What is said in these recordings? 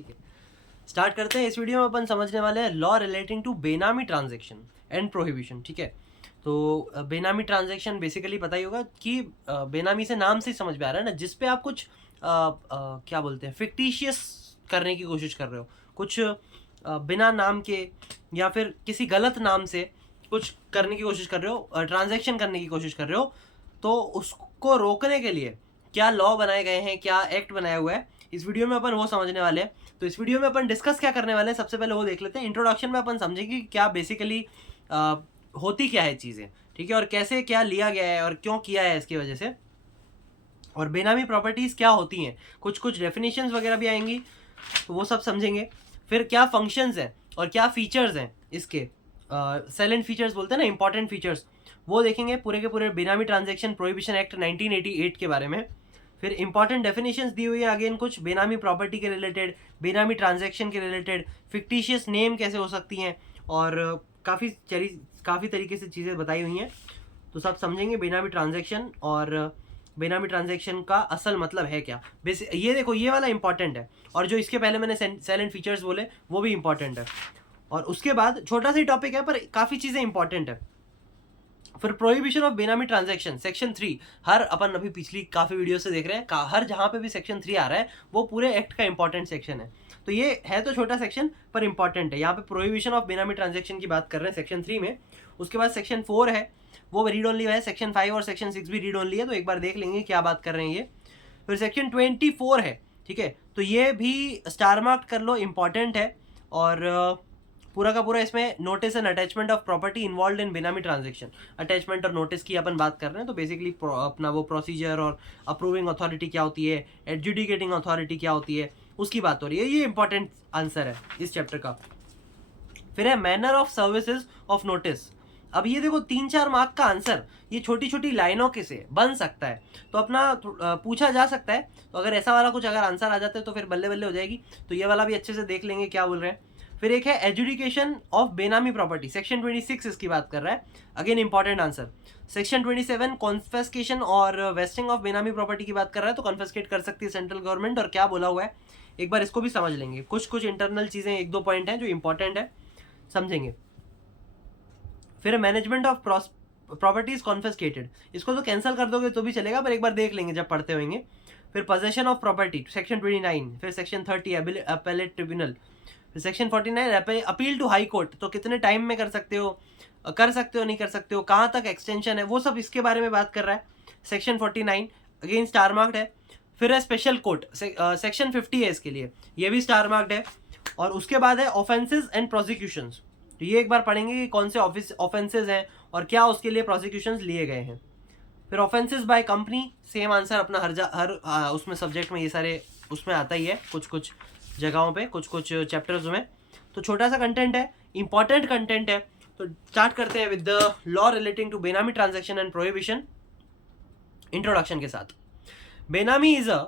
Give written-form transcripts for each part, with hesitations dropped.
ठीक है, स्टार्ट करते हैं। इस वीडियो में अपन समझने वाले हैं law relating to benami transaction and prohibition. ठीक है, तो बेनामी ट्रांजैक्शन बेसिकली पता ही होगा कि बेनामी से नाम से ही समझ में आ रहा है ना, जिस पे आप कुछ क्या बोलते हैं, फिक्टिशियस करने की कोशिश कर रहे हो, कुछ बिना नाम के या फिर किसी गलत नाम से कुछ करने की कोशिश कर रहे हो, ट्रांजैक्शन करने की कोशिश कर रहे हो, तो उसको रोकने के लिए क्या लॉ बनाए गए हैं, क्या एक्ट बनाया हुआ है, इस वीडियो में अपन वो समझने वाले हैं। तो इस वीडियो में अपन डिस्कस क्या करने वाले हैं, सबसे पहले वो देख लेते हैं। इंट्रोडक्शन में अपन समझेंगे कि क्या बेसिकली होती क्या है चीज़ें, ठीक है, और कैसे क्या लिया गया है और क्यों किया है इसकी वजह से, और बेनामी प्रॉपर्टीज़ क्या होती हैं, कुछ कुछ डेफिनेशंस वगैरह भी आएंगी, तो वो सब समझेंगे। फिर क्या फंक्शंस हैं और क्या फीचर्स हैं इसके, साइलेंट फीचर्स बोलते हैं ना, इंपॉर्टेंट फीचर्स, वो देखेंगे पूरे के पूरे बेनामी ट्रांजैक्शन प्रोहिबिशन एक्ट 1988 के बारे में। फिर इंपॉर्टेंट डेफिनेशंस दी हुई है अगेन, कुछ बेनामी प्रॉपर्टी के रिलेटेड, बेनामी ट्रांजैक्शन के रिलेटेड, फिक्टिशियस नेम कैसे हो सकती हैं, और काफ़ी तरीके से चीज़ें बताई हुई हैं। तो सब समझेंगे बेनामी ट्रांजैक्शन, और बेनामी ट्रांजैक्शन का असल मतलब है क्या। ये देखो, ये वाला इंपॉर्टेंट है, और जो इसके पहले मैंने साइलेंट फीचर्स बोले वो भी इंपॉर्टेंट है। और उसके बाद छोटा सा ही टॉपिक है पर काफ़ी चीज़ें इंपॉर्टेंट है। फिर prohibition of benami transaction section 3, हर अपन अभी पिछली काफ़ी वीडियो से देख रहे हैं, हर जहाँ पे भी सेक्शन 3 आ रहा है वो पूरे एक्ट का इंपॉर्टेंट सेक्शन है। तो ये है तो छोटा सेक्शन पर इंपॉर्टेंट है। यहाँ पे प्रोहिबिशन ऑफ बेनामी ट्रांजैक्शन की बात कर रहे हैं सेक्शन 3 में। उसके बाद सेक्शन 4 है, वो रीड ओनली है। सेक्शन 5 और सेक्शन 6 भी रीड ओनली है, तो एक बार देख लेंगे क्या बात कर रहे हैं ये। फिर सेक्शन 24 है, ठीक है, तो ये भी स्टार मार्क कर लो, इंपॉर्टेंट है। और पूरा का पूरा इसमें notice and attachment of property involve in benami transaction, attachment और नोटिस की अपन बात कर रहे हैं। तो बेसिकली अपना वो प्रोसीजर और अप्रूविंग अथॉरिटी क्या होती है, एडजुडिकेटिंग अथॉरिटी क्या होती है, उसकी बात हो रही है। ये इंपॉर्टेंट आंसर है इस चैप्टर का। फिर है manner of services of notice. अब ये देखो 3-4 मार्क का आंसर ये छोटी छोटी लाइनों के से बन सकता है, तो अपना पूछा जा सकता है। तो अगर ऐसा वाला कुछ अगर आंसर आ जाता है तो फिर बल्ले बल्ले हो जाएगी। तो ये वाला भी अच्छे से देख लेंगे क्या बोल रहे हैं। फिर एक है adjudication of benami property, section 26 इसकी बात कर रहा है, अगेन इंपॉर्टेंट आंसर। सेक्शन 27 कॉन्फेस्केशन और वेस्टिंग ऑफ बेनामी प्रॉपर्टी की बात कर रहा है, तो कॉन्फेस्केट कर सकती है सेंट्रल गवर्नमेंट, और क्या बोला हुआ है एक बार इसको भी समझ लेंगे। कुछ कुछ इंटरनल चीज़ें, 1-2 पॉइंट हैं जो इंपॉर्टेंट है, समझेंगे। फिर मैनेजमेंट ऑफ प्रॉपर्टीज कॉन्फिस्केटेड, इसको तो कैंसिल कर दोगे तो भी चलेगा, पर एक बार देख लेंगे जब पढ़ते होंगे। फिर पोजेशन ऑफ प्रॉपर्टी सेक्शन 29, फिर सेक्शन 30 अपेलेट ट्रिब्यूनल, फिर section 49 appeal to high court, तो कितने टाइम में कर सकते हो नहीं कर सकते हो, कहाँ तक एक्सटेंशन है, वो सब इसके बारे में बात कर रहा है सेक्शन 49, अगेन स्टार मार्क्ड है। फिर है स्पेशल कोर्ट, सेक्शन 50 है इसके लिए, ये भी स्टार मार्क्ड है। और उसके बाद है ऑफेंसेस एंड प्रोसिक्यूशंस, तो ये एक बार पढ़ेंगे कि कौन से ऑफेंसेस हैं और क्या उसके लिए प्रोसिक्यूशंस लिए गए हैं। फिर offences by company, same answer अपना हर उसमें सब्जेक्ट में ये सारे उसमें आता ही है, कुछ कुछ जगहों पे, कुछ कुछ चैप्टर्स में। तो छोटा सा कंटेंट है, इंपॉर्टेंट कंटेंट है। तो स्टार्ट करते हैं with the law relating to benami transaction and prohibition, introduction के साथ। Benami is a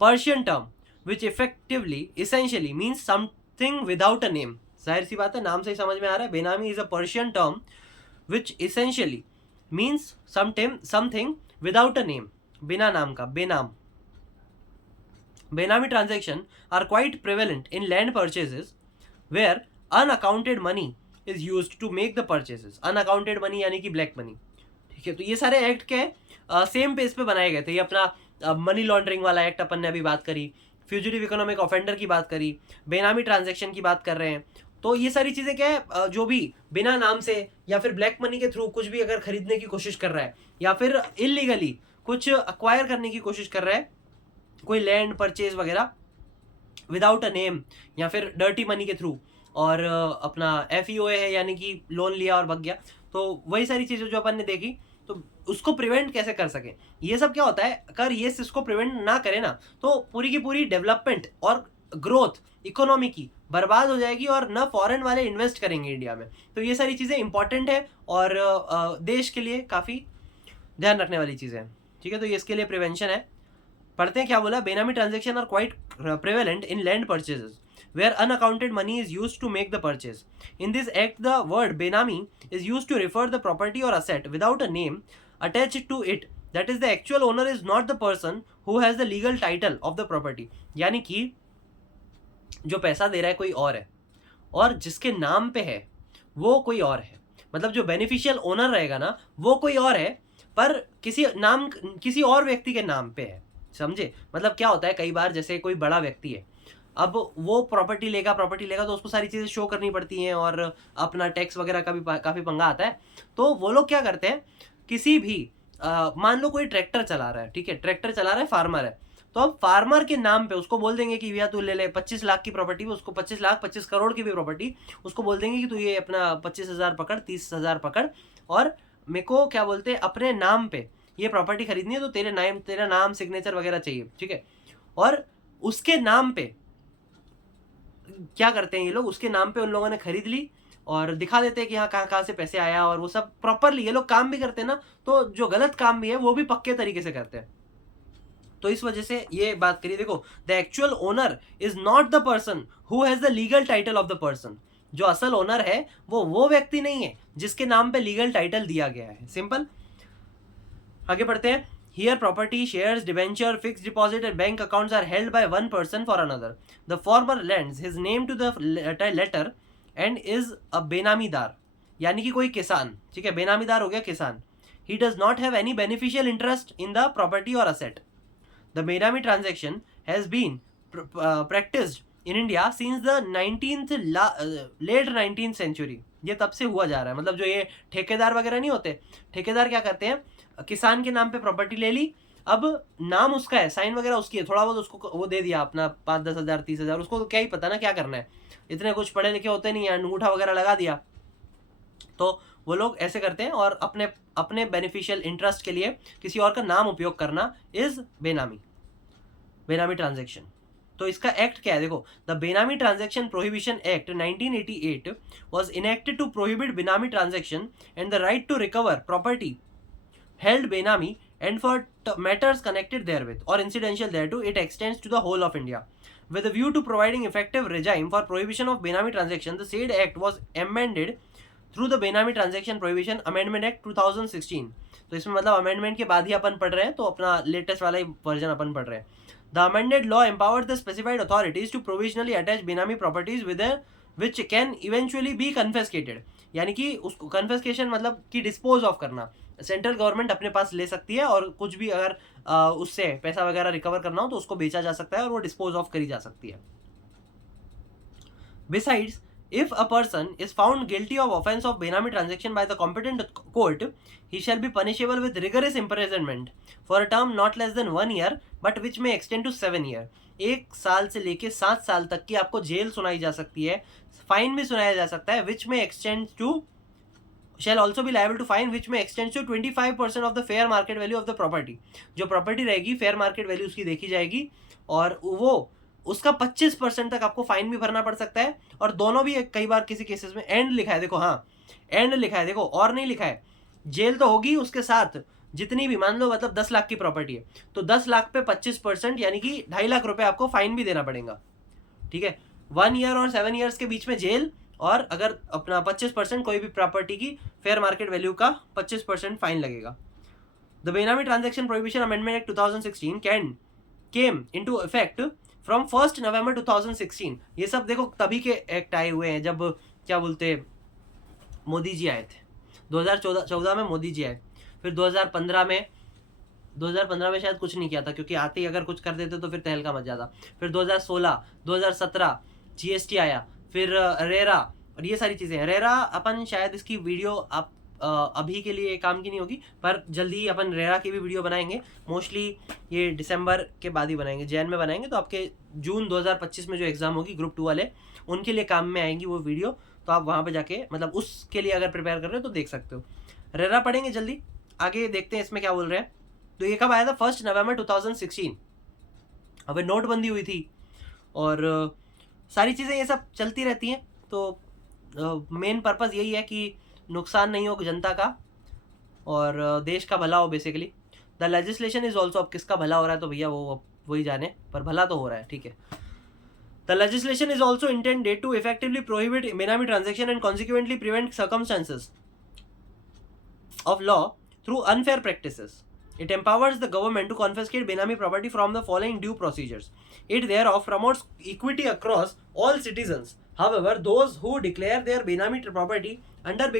Persian term which effectively essentially means something without a name. जाहिर सी बात है, नाम से ही समझ में आ रहा है। Benami is a Persian term which essentially means something without a name, बिना नाम का, बेनाम। Benami transaction are quite prevalent in land purchases where unaccounted money is used to make the purchases. Unaccounted money यानी कि ब्लैक मनी, ठीक है। तो ये सारे एक्ट के सेम पेज पे बनाए गए थे। ये अपना मनी लॉन्ड्रिंग वाला एक्ट अपन ने अभी बात करी, फ्यूजिटिव इकोनॉमिक ऑफेंडर की बात करी, बेनामी ट्रांजैक्शन की बात कर रहे हैं। तो ये सारी चीज़ें क्या है, जो भी बिना नाम से या फिर ब्लैक मनी के थ्रू कुछ भी अगर खरीदने की कोशिश कर रहा है, या फिर इलीगली कुछ अक्वायर करने की कोशिश कर रहा है, कोई लैंड परचेज वगैरह विदाउट अ नेम या फिर डर्टी मनी के थ्रू, और अपना FEOA है यानी कि लोन लिया और भग गया, तो वही सारी चीज़ें जो अपन ने देखी। तो उसको प्रिवेंट कैसे कर सके, ये सब क्या होता है, अगर ये इसको प्रिवेंट ना करे ना, तो पूरी की पूरी डेवलपमेंट और ग्रोथ इकोनॉमी की बर्बाद हो जाएगी, और न फॉरेन वाले इन्वेस्ट करेंगे इंडिया में। तो ये सारी चीज़ें इंपॉर्टेंट है और देश के लिए काफ़ी ध्यान रखने वाली चीज़ें हैं, ठीक है। तो ये इसके लिए प्रिवेंशन है। पढ़ते हैं क्या बोला। Benami transaction are quite prevalent in land purchases where unaccounted money is used to make the purchase. In this act, the word benami is used to refer the property or asset without a name attached to it. That is, the actual owner is not the person who has the legal title of the property. यानी कि जो पैसा दे रहा है कोई और है और जिसके नाम पे है वो कोई और है, मतलब जो बेनिफिशियल ओनर रहेगा ना वो कोई और है पर किसी और व्यक्ति के नाम पे है, समझे? मतलब क्या होता है कई बार जैसे कोई बड़ा व्यक्ति है, अब वो प्रॉपर्टी लेगा तो उसको सारी चीज़ें शो करनी पड़ती हैं और अपना टैक्स वगैरह का भी काफ़ी पंगा आता है। तो वो लोग क्या करते हैं, किसी भी मान लो कोई ट्रैक्टर चला रहा है, ठीक है, ट्रैक्टर चला रहा है, फार्मर है, तो अब फार्मर के नाम पे उसको बोल देंगे कि भैया तू ले ले 25 लाख की प्रॉपर्टी, उसको 25 लाख 25 करोड़ की भी प्रॉपर्टी, उसको बोल देंगे कि तू ये अपना 25,000 पकड़, 30,000 पकड़ और मेरे को क्या बोलते हैं अपने नाम पे ये प्रॉपर्टी खरीदनी है, तो तेरा नाम सिग्नेचर वगैरह चाहिए, ठीक है। और उसके नाम पे क्या करते हैं ये लोग, उसके नाम पे उन लोगों ने खरीद ली और दिखा देते हैं कि हाँ कहाँ कहाँ से पैसे आया, और वो सब प्रॉपरली ये लोग काम भी करते हैं ना, तो जो गलत काम भी है वो भी पक्के तरीके से करते हैं। तो इस वजह से ये बात करिए, देखो the actual owner is not the person who has the legal title of the person. जो असल ओनर है वो व्यक्ति नहीं है जिसके नाम पे लीगल टाइटल दिया गया है। सिंपल। आगे बढ़ते हैं। Here property, shares, debenture, fixed deposit and bank accounts are held by one person for another. The former lends his name to the letter and is a बेनामीदार, यानी कि कोई किसान, ठीक है, बेनामीदार हो गया किसान। He does not have any beneficial interest in the property or asset. The Benami transaction has been practiced in India since the late 19th century. ये तब से हुआ जा रहा है। मतलब जो ये ठेकेदार वगैरह नहीं होते, ठेकेदार क्या करते हैं, किसान के नाम पे प्रॉपर्टी ले ली, अब नाम उसका है, साइन वगैरह उसकी है, थोड़ा बहुत उसको वो दे दिया अपना 5-10 हज़ार 30 हज़ार, उसको तो क्या ही पता ना क्या करना है, इतने कुछ पढ़े लिखे होते नहीं है, अंगूठा वगैरह लगा दिया। तो वो लोग ऐसे करते हैं और अपने अपने बेनिफिशियल इंटरेस्ट के लिए किसी और का नाम उपयोग करना इज बेनामी ट्रांजेक्शन। तो इसका एक्ट क्या है, देखो, the benami transaction prohibition act 1988 was enacted to prohibit benami transaction and the right to recover property held Benami and for matters connected therewith or incidental thereto, it extends to the whole of India. With a view to providing effective regime for prohibition of Benami transaction, the said act was amended through the Benami Transaction Prohibition Amendment Act 2016. तो इसमें मतलब amendment के बाद ही अपन पढ़ रहे हैं, तो अपना लेटेस्ट वाला ही वर्जन अपन पढ़ रहे हैं। The amended law empowered the specified authorities to provisionally attach Benami properties with which can eventually be confiscated. यानी कि उसको कन्फिस्केशन मतलब कि डिस्पोज ऑफ करना, सेंट्रल गवर्नमेंट अपने पास ले सकती है और कुछ भी अगर उससे पैसा वगैरह रिकवर करना हो तो उसको बेचा जा सकता है और वो डिस्पोज ऑफ करी जा सकती है। Besides, if a person is found guilty of offense of Benami transaction by the competent court, he shall be punishable with rigorous imprisonment for a term not less than 1 year, but which may extend to 7 years. 1 साल से लेके 7 साल तक की आपको jail सुनाई जा सकती है, फाइन भी सुनाया जा सकता है, which may extend to shall also be liable to fine which may extend to 25% of the fair market value of the property. जो प्रॉपर्टी रहेगी फेयर मार्केट वैल्यू उसकी देखी जाएगी और वो उसका 25% तक आपको फाइन भी भरना पड़ सकता है। और दोनों भी कई बार किसी केसेस में एंड लिखा है, देखो, हाँ एंड लिखा है, देखो, और नहीं लिखा है। जेल तो होगी, उसके साथ जितनी भी, मान लो मतलब 10 लाख की प्रॉपर्टी है तो 10 लाख पे 25% यानी कि 2.5 लाख रुपए आपको फाइन भी देना पड़ेगा, ठीक है। 1 ईयर और 7 ईयर्स के बीच में जेल, और अगर अपना 25% कोई भी प्रॉपर्टी की फेयर मार्केट वैल्यू का 25% फाइन लगेगा। The benami transaction prohibition amendment act 2016 came into effect from 1 नवंबर 2016। ये सब देखो तभी के एक्ट आए हुए हैं जब क्या बोलते मोदी जी आए थे। 2014 में मोदी जी आए, फिर 2015 में शायद कुछ नहीं किया था, क्योंकि आते ही अगर कुछ कर देते तो फिर तहलका मच जाता। फिर 2016 2017 जीएसटी आया, फिर रेरा और ये सारी चीज़ें। रेरा अपन शायद इसकी वीडियो आप अभी के लिए काम की नहीं होगी, पर जल्दी ही अपन रेरा की भी वीडियो बनाएंगे। मोस्टली ये दिसंबर के बाद ही बनाएंगे, जैन में बनाएंगे, तो आपके जून 2025 में जो एग्ज़ाम होगी ग्रुप 2 वाले उनके लिए काम में आएंगी वो वीडियो। तो आप वहाँ पे जाके मतलब उसके लिए अगर प्रिपेयर कर रहे हो तो देख सकते हो। रेरा पढ़ेंगे जल्दी। आगे देखते हैं इसमें क्या बोल रहे हैं। तो ये कब आया था, 1 नवंबर 2016। अब नोटबंदी हुई थी और सारी चीज़ें ये सब चलती रहती हैं। तो मेन पर्पज़ यही है कि नुकसान नहीं हो जनता का और देश का भला हो basically. The legislation is also, अब किसका भला हो रहा है तो भैया वो वही जाने, पर भला तो हो रहा है, ठीक है। The legislation is also intended to effectively prohibit benami transaction and consequently prevent circumstances of law through unfair practices. It empowers the government to confiscate Benami property from the following due procedures. It thereof promotes equity across all citizens. However, those who declare their Benami property under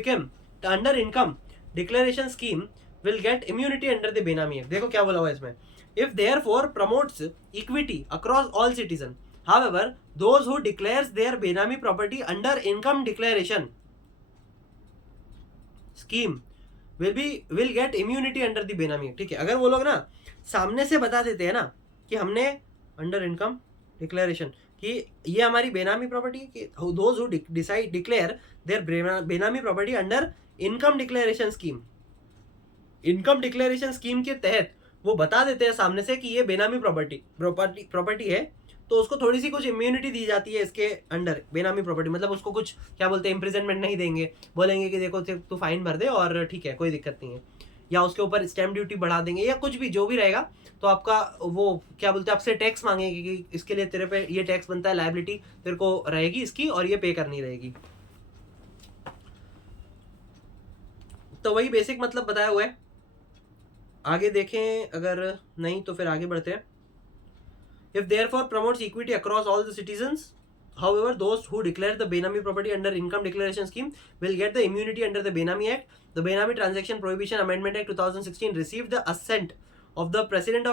income declaration scheme will get immunity under the Benami Act. देखो क्या बोला हुआ है इसमें. If therefore promotes equity across all citizens. However, those who declares their Benami property under income declaration scheme will get immunity under the बेनामी act. ठीक है, अगर वो लोग ना सामने से बता देते हैं ना कि हमने अंडर इनकम डिक्लेरेशन कि ये हमारी बेनामी प्रॉपर्टी कि दोज हु डिक्लेयर देयर बेनामी property under income declaration scheme, income declaration scheme के तहत वो बता देते हैं सामने से कि ये बेनामी प्रॉपर्टी है, तो उसको थोड़ी सी कुछ इम्यूनिटी दी जाती है इसके अंडर बेनामी प्रॉपर्टी. मतलब उसको कुछ क्या बोलते हैं, इम्प्रिजनमेंट नहीं देंगे, बोलेंगे कि देखो तू फाइन भर दे और ठीक है कोई दिक्कत नहीं है, या उसके ऊपर स्टैम्प ड्यूटी बढ़ा देंगे या कुछ भी जो भी रहेगा. तो आपका वो क्या बोलते हैं आपसे टैक्स मांगेंगे कि इसके लिए तेरे पे ये टैक्स बनता है, लायबिलिटी तेरे को रहेगी इसकी और ये पे करनी रहेगी. तो वही बेसिक मतलब बताया हुआ है. आगे देखें, अगर नहीं तो फिर आगे बढ़ते हैं. If therefore promotes equity across all the citizens, however, those who declare the Benami property under income declaration scheme will get the immunity under the Benami Act. The Benami Transaction Prohibition Amendment Act 2016 received the assent of the President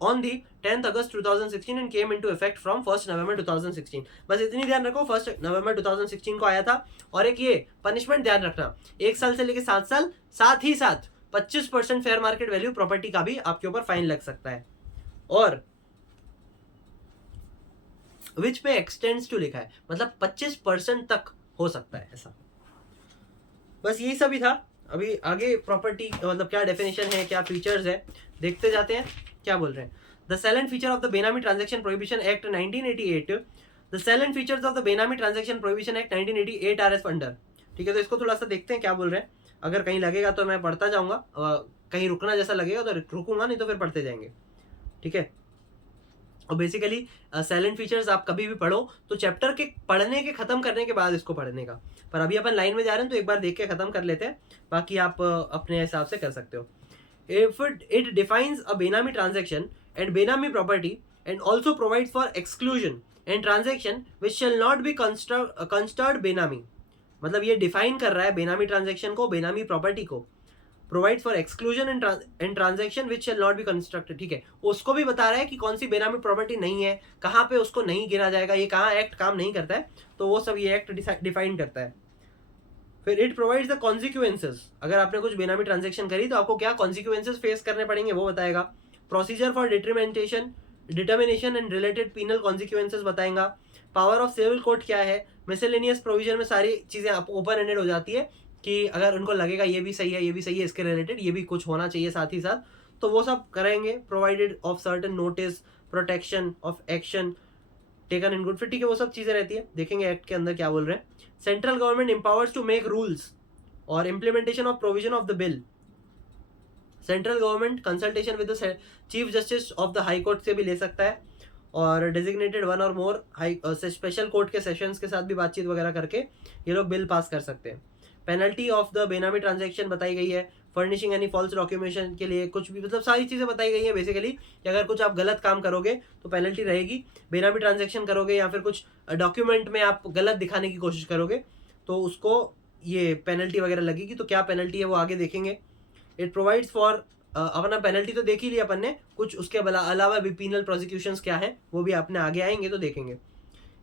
on the 10th August 2016 and came into effect from 1st November 2016. बस इतनी ध्यान रखो, 1st November 2016 को आया था. और एक ये पनिशमेंट ध्यान रखना, 1 साल से लेकर 7 साल, साथ ही साथ 25% फेयर मार्केट वैल्यू प्रॉपर्टी का भी आपके ऊपर फाइन लग सकता है. और विच पे एक्सटेंड्स टू लिखा है, मतलब 25% तक हो सकता है ऐसा. बस यही सभी था. अभी आगे प्रॉपर्टी मतलब क्या डेफिनेशन है, क्या फीचर्स है, देखते जाते हैं क्या बोल रहे हैं. The silent feature of the benami transaction prohibition act 1988. The silent features of the benami transaction prohibition act 1988 are as under. ठीक है, तो इसको थोड़ा सा देखते हैं क्या बोल रहे हैं. अगर कहीं लगेगा तो मैं पढ़ता जाऊंगा, कहीं रुकना जैसा लगेगा तो रुकूंगा, नहीं तो फिर पढ़ते जाएंगे. ठीक है. और बेसिकली साइलेंट फीचर्स आप कभी भी पढ़ो तो चैप्टर के पढ़ने के खत्म करने के बाद इसको पढ़ने का. पर अभी अपन लाइन में जा रहे हैं तो एक बार देख के खत्म कर लेते हैं, बाकी आप अपने हिसाब से कर सकते हो. If it defines a Benami transaction and Benami property and also provides for exclusion and transaction which shall not be considered Benami. मतलब ये डिफाइन कर रहा है बेनामी ट्रांजेक्शन को, बेनामी प्रॉपर्टी को. Provide for exclusion and transaction which shall not be constructed. ठीक है, उसको भी बता रहा है कि कौन सी बेनामी प्रॉपर्टी नहीं है, कहाँ पे उसको नहीं गिना जाएगा, ये कहाँ एक्ट काम नहीं करता है, तो वो सब ये एक्ट डिफाइन करता है. फिर इट प्रोवाइड्स द कॉन्सिक्वेंसेज. अगर आपने कुछ बेनामी ट्रांजेक्शन करी तो आपको क्या कॉन्सिक्वेंसेज फेस करने पड़ेंगे वो बताएगा. Procedure for determination and related penal consequences बताएगा. पावर ऑफ सिविल कोर्ट क्या है. मिसलेनियस प्रोविजन में सारी चीज़ें ओपन एंडेड हो जाती है कि अगर उनको लगेगा ये भी सही है, ये भी सही है, इसके रिलेटेड ये भी कुछ होना चाहिए साथ ही साथ, तो वो सब करेंगे. Provided of certain notice, protection of action taken in good faith. ठीक है, वो सब चीज़ें रहती है. देखेंगे एक्ट के अंदर क्या बोल रहे हैं. Central government empowers to make rules और implementation of provision of the bill. Central government consultation with the chief justice of the high court से भी ले सकता है, और डेजिग्नेटेड वन और मोर हाई स्पेशल कोर्ट के सेशंस के साथ भी बातचीत वगैरह करके ये लोग बिल पास कर सकते हैं. Penalty of the benami transaction बताई गई है. फर्निशिंग एनी फॉल्स डॉक्यूमेंटेशन के लिए कुछ भी, मतलब सारी चीज़ें बताई गई है बेसिकली कि अगर कुछ आप गलत काम करोगे तो पेनल्टी रहेगी. बेनामी ट्रांजैक्शन करोगे या फिर कुछ डॉक्यूमेंट में आप गलत दिखाने की कोशिश करोगे तो उसको ये पेनल्टी वगैरह लगेगी. तो क्या पेनल्टी है वो आगे देखेंगे. इट प्रोवाइड्स फॉर अपना पेनल्टी तो देख ही लिया अपन ने, कुछ उसके अलावा भी पीनल प्रोसिक्यूशंस क्या है वो भी अपने आगे आएंगे तो देखेंगे.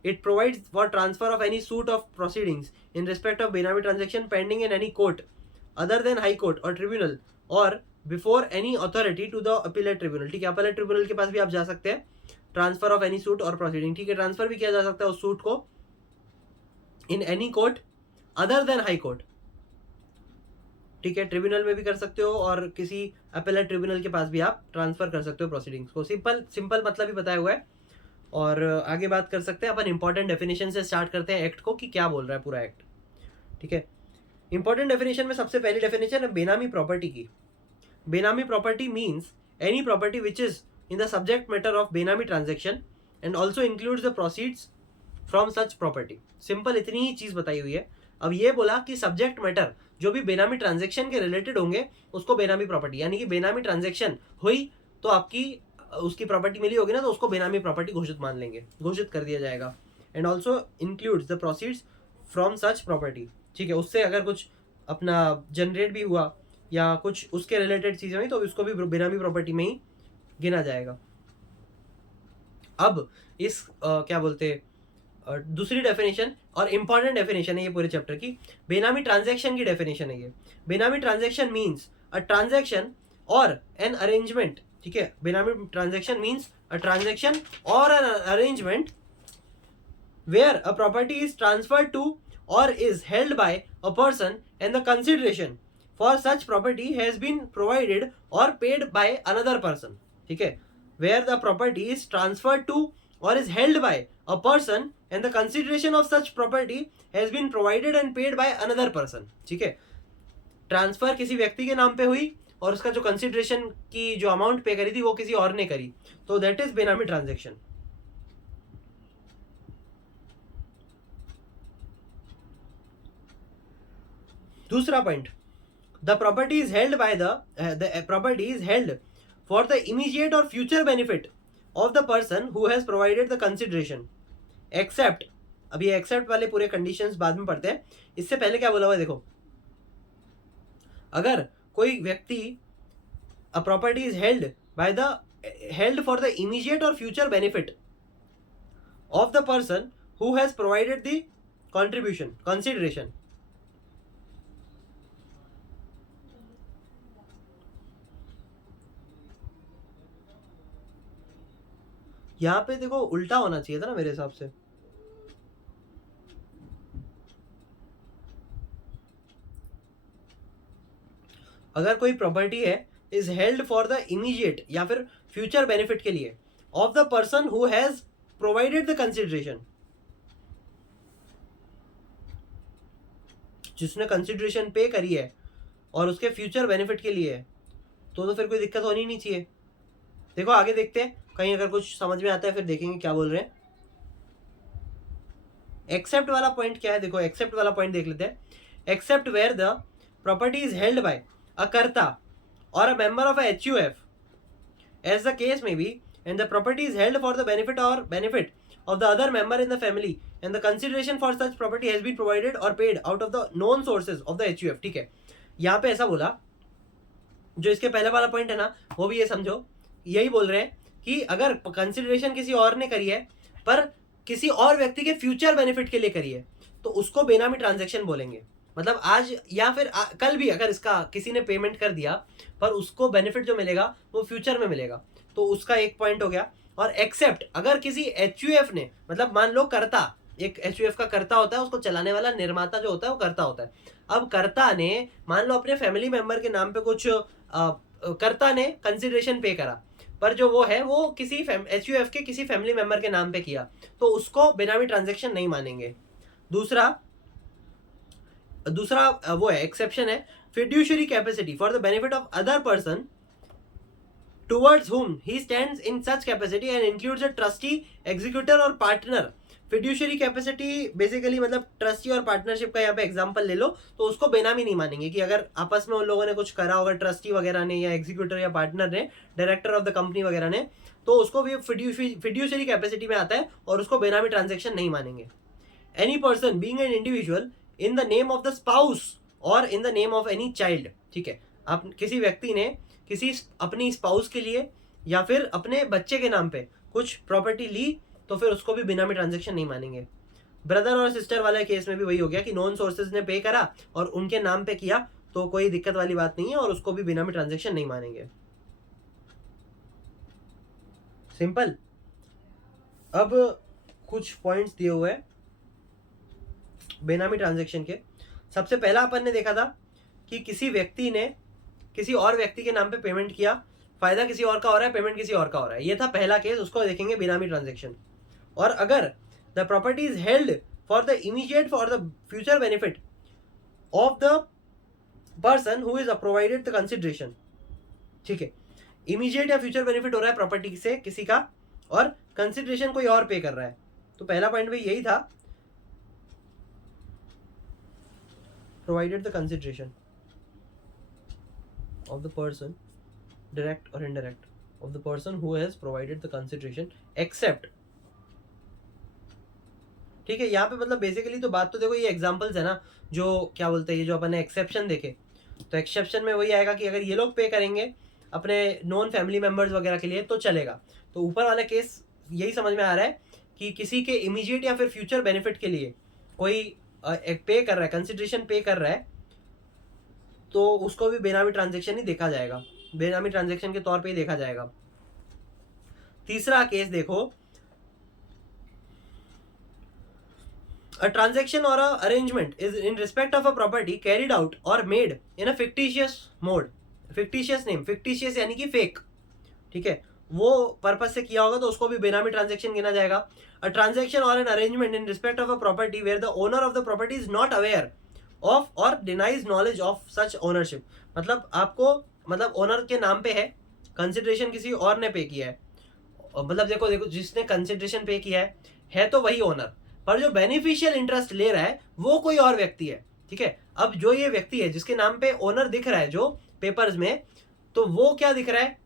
It provides for transfer of any suit of proceedings in respect of Benami transaction pending in any court other than High Court or Tribunal or before any authority to the Appellate Tribunal. ठीक है, Appellate Tribunal के पास भी आप जा सकते हैं. Transfer of any suit or proceeding. ठीक है, ट्रांसफर भी किया जा सकता है उस सूट को in any court other than High Court. ठीक है, ट्रिब्यूनल में भी कर सकते हो और किसी Appellate Tribunal के पास भी आप ट्रांसफर कर सकते हो प्रोसीडिंग्स को. सिंपल मतलब ही बताया हुआ है. और आगे बात कर सकते हैं अपन इंपॉर्टेंट डेफिनेशन से स्टार्ट करते हैं एक्ट को कि क्या बोल रहा है पूरा एक्ट. ठीक है, इंपॉर्टेंट डेफिनेशन में सबसे पहली डेफिनेशन है बेनामी प्रॉपर्टी की. Benami property means any property which is in the subject matter of benami transaction and also includes the proceeds from such property. Simple इतनी ही चीज़ बताई हुई है. अब ये बोला कि सब्जेक्ट मैटर जो भी बेनामी ट्रांजेक्शन के रिलेटेड होंगे उसको बेनामी प्रॉपर्टी, यानी कि बेनामी ट्रांजेक्शन हुई तो आपकी उसकी प्रॉपर्टी मिली होगी ना, तो उसको बेनामी प्रॉपर्टी घोषित मान लेंगे, घोषित कर दिया जाएगा। And also includes the proceeds from such property, ठीक है, उससे अगर कुछ अपना जनरेट भी हुआ या कुछ उसके रिलेटेड चीज़ें हुई तो उसको भी बेनामी प्रॉपर्टी में ही गिना जाएगा। अब इस क्या बोलते दूसरी डेफिनेशन और इंपॉर्टेंट डेफिनेशन है ये पूरे चैप्टर की, बेनामी ट्रांजैक्शन की डेफिनेशन है ये। Benami transaction means a transaction or an arrangement, ठीक है, benami transaction means a transaction or an arrangement where a property is transferred to or is held by a person and the consideration for such property has been provided or paid by another person, ठीक है, where the property is transferred to or is held by a person and the consideration of such property has been provided and paid by another person, ठीक है, transfer किसी व्यक्ति के नाम पे हुई और उसका जो कंसिडरेशन की जो अमाउंट पे करी थी वो किसी और ने करी, तो दैट इज बेनामी ट्रांजेक्शन। दूसरा point, the property is held by the property is held for the immediate or future benefit of the person who has provided the consideration except, अब ये एक्सेप्ट वाले पूरे कंडीशंस बाद में पढ़ते हैं, इससे पहले क्या बोला हुआ है देखो, अगर कोई व्यक्ति a property is held for the immediate or future benefit of the person who has provided the contribution consideration, यहाँ पे देखो उल्टा होना चाहिए था ना मेरे हिसाब से, अगर कोई प्रॉपर्टी है is held for the immediate या फिर फ्यूचर बेनिफिट के लिए of the person who has provided the consideration, जिसने कंसिडरेशन पे करी है और उसके फ्यूचर बेनिफिट के लिए है, तो फिर कोई दिक्कत होनी नहीं चाहिए। देखो आगे देखते हैं, कहीं अगर कुछ समझ में आता है फिर देखेंगे क्या बोल रहे हैं। एक्सेप्ट वाला पॉइंट क्या है, देखो एक्सेप्ट वाला पॉइंट देख लेते हैं। Except where the property is held by a karta or a member of a HUF as the case may be and the property is held for the benefit of the other member in the family and the consideration for such property has been provided or paid out of the known sources of the HUF, ठीक है, यहाँ पे ऐसा बोला, जो इसके पहले वाला पॉइंट है ना वो भी ये समझो, यही बोल रहे हैं कि अगर कंसिडरेशन किसी और ने करी है पर किसी और व्यक्ति के फ्यूचर बेनिफिट के लिए करी है तो उसको बेनामी ट्रांजैक्शन बोलेंगे। मतलब आज या फिर कल भी अगर इसका किसी ने पेमेंट कर दिया पर उसको बेनिफिट जो मिलेगा वो फ्यूचर में मिलेगा, तो उसका एक पॉइंट हो गया। और एक्सेप्ट अगर किसी HUF ने, मतलब मान लो कर्ता, एक HUF का कर्ता होता है, उसको चलाने वाला निर्माता जो होता है वो कर्ता होता है। अब कर्ता ने मान लो अपने फैमिली मेंबर के नाम पे कुछ कर्ता ने कंसिडरेशन पे करा, पर जो वो है वो किसी HUF के किसी फैमिली मेंबर के नाम पे किया, तो उसको बेनामी ट्रांजैक्शन नहीं मानेंगे। दूसरा वो है एक्सेप्शन है, fiduciary capacity for the benefit of other person towards whom he stands in such capacity and includes a trustee, executor और partner। फिड्यूशरी कैपेसिटी बेसिकली मतलब ट्रस्टी और पार्टनरशिप का यहाँ पे एग्जांपल ले लो, तो उसको बेनामी नहीं मानेंगे कि अगर आपस में उन लोगों ने कुछ करा होगा, ट्रस्टी वगैरह ने या एग्जीक्यूटर या पार्टनर ने, डायरेक्टर ऑफ द कंपनी वगैरह ने, तो उसको भी फिड्यूशरी कैपेसिटी में आता है और उसको बेनामी ट्रांजेक्शन नहीं मानेंगे। Any person being an individual in the name of the spouse or in the name of any child, ठीक है, आप किसी व्यक्ति ने किसी अपनी स्पाउस के लिए या फिर अपने बच्चे के नाम पे कुछ प्रॉपर्टी ली तो फिर उसको भी बेनामी ट्रांजैक्शन नहीं मानेंगे। ब्रदर और सिस्टर वाले केस में भी वही हो गया कि नॉन सोर्सेज ने पे करा और उनके नाम पे किया तो कोई दिक्कत वाली बात नहीं है और उसको भी बेनामी ट्रांजैक्शन नहीं मानेंगे। सिंपल। अब कुछ पॉइंट्स दिए हुए हैं बेनामी ट्रांजैक्शन के। सबसे पहला अपन ने देखा था कि किसी व्यक्ति ने किसी और व्यक्ति के नाम पे पेमेंट किया, फायदा किसी और का हो रहा है, पेमेंट किसी और का हो रहा है, ये था पहला केस, उसको देखेंगे बेनामी ट्रांजैक्शन। और अगर the property is held for the immediate for the future benefit of the person who is provided the consideration, ठीक है, इमीडिएट या फ्यूचर बेनिफिट हो रहा है प्रॉपर्टी से किसी का और कंसिडरेशन कोई और पे कर रहा है, तो पहला पॉइंट भी यही था provided the consideration of the person, direct or indirect, of the person who has provided the consideration except, ठीक है। यहाँ पे मतलब बेसिकली तो बात तो देखो ये एग्जांपल्स है ना, जो क्या बोलते हैं, ये जो अपन ने एक्सेप्शन देखे, तो एक्सेप्शन में वही आएगा कि अगर ये लोग पे करेंगे अपने नॉन फैमिली मेंबर्स वगैरह के लिए तो चलेगा। तो ऊपर वाला केस यही समझ में आ रहा है कि किसी के इमीडिएट या फिर फ्यूचर बेनिफिट के लिए कोई एक पे कर रहा है, कंसिडरेशन पे कर रहा है, तो उसको भी बेनामी ट्रांजेक्शन ही देखा जाएगा, बेनामी ट्रांजेक्शन के तौर पे ही देखा जाएगा। तीसरा केस देखो, a transaction or a arrangement is in respect of a property carried out or made in a fictitious mode, fictitious name, fictitious यानी कि fake, ठीक है, वो पर्पस से किया होगा तो उसको भी बेनामी ट्रांजेक्शन गिना जाएगा। a transaction or an arrangement in respect of a property where the owner of the property is not aware of or denies knowledge of such ownership, मतलब आपको, मतलब ओनर के नाम पे है, कंसिडरेशन किसी और ने पे किया है, मतलब देखो देखो जिसने कंसिडरेशन पे किया है तो वही ओनर, पर जो बेनिफिशियल इंटरेस्ट ले रहा है वो कोई और व्यक्ति है, ठीक है। अब जो ये व्यक्ति है जिसके नाम पे ओनर दिख रहा है जो पेपर्स में, तो वो क्या दिख रहा है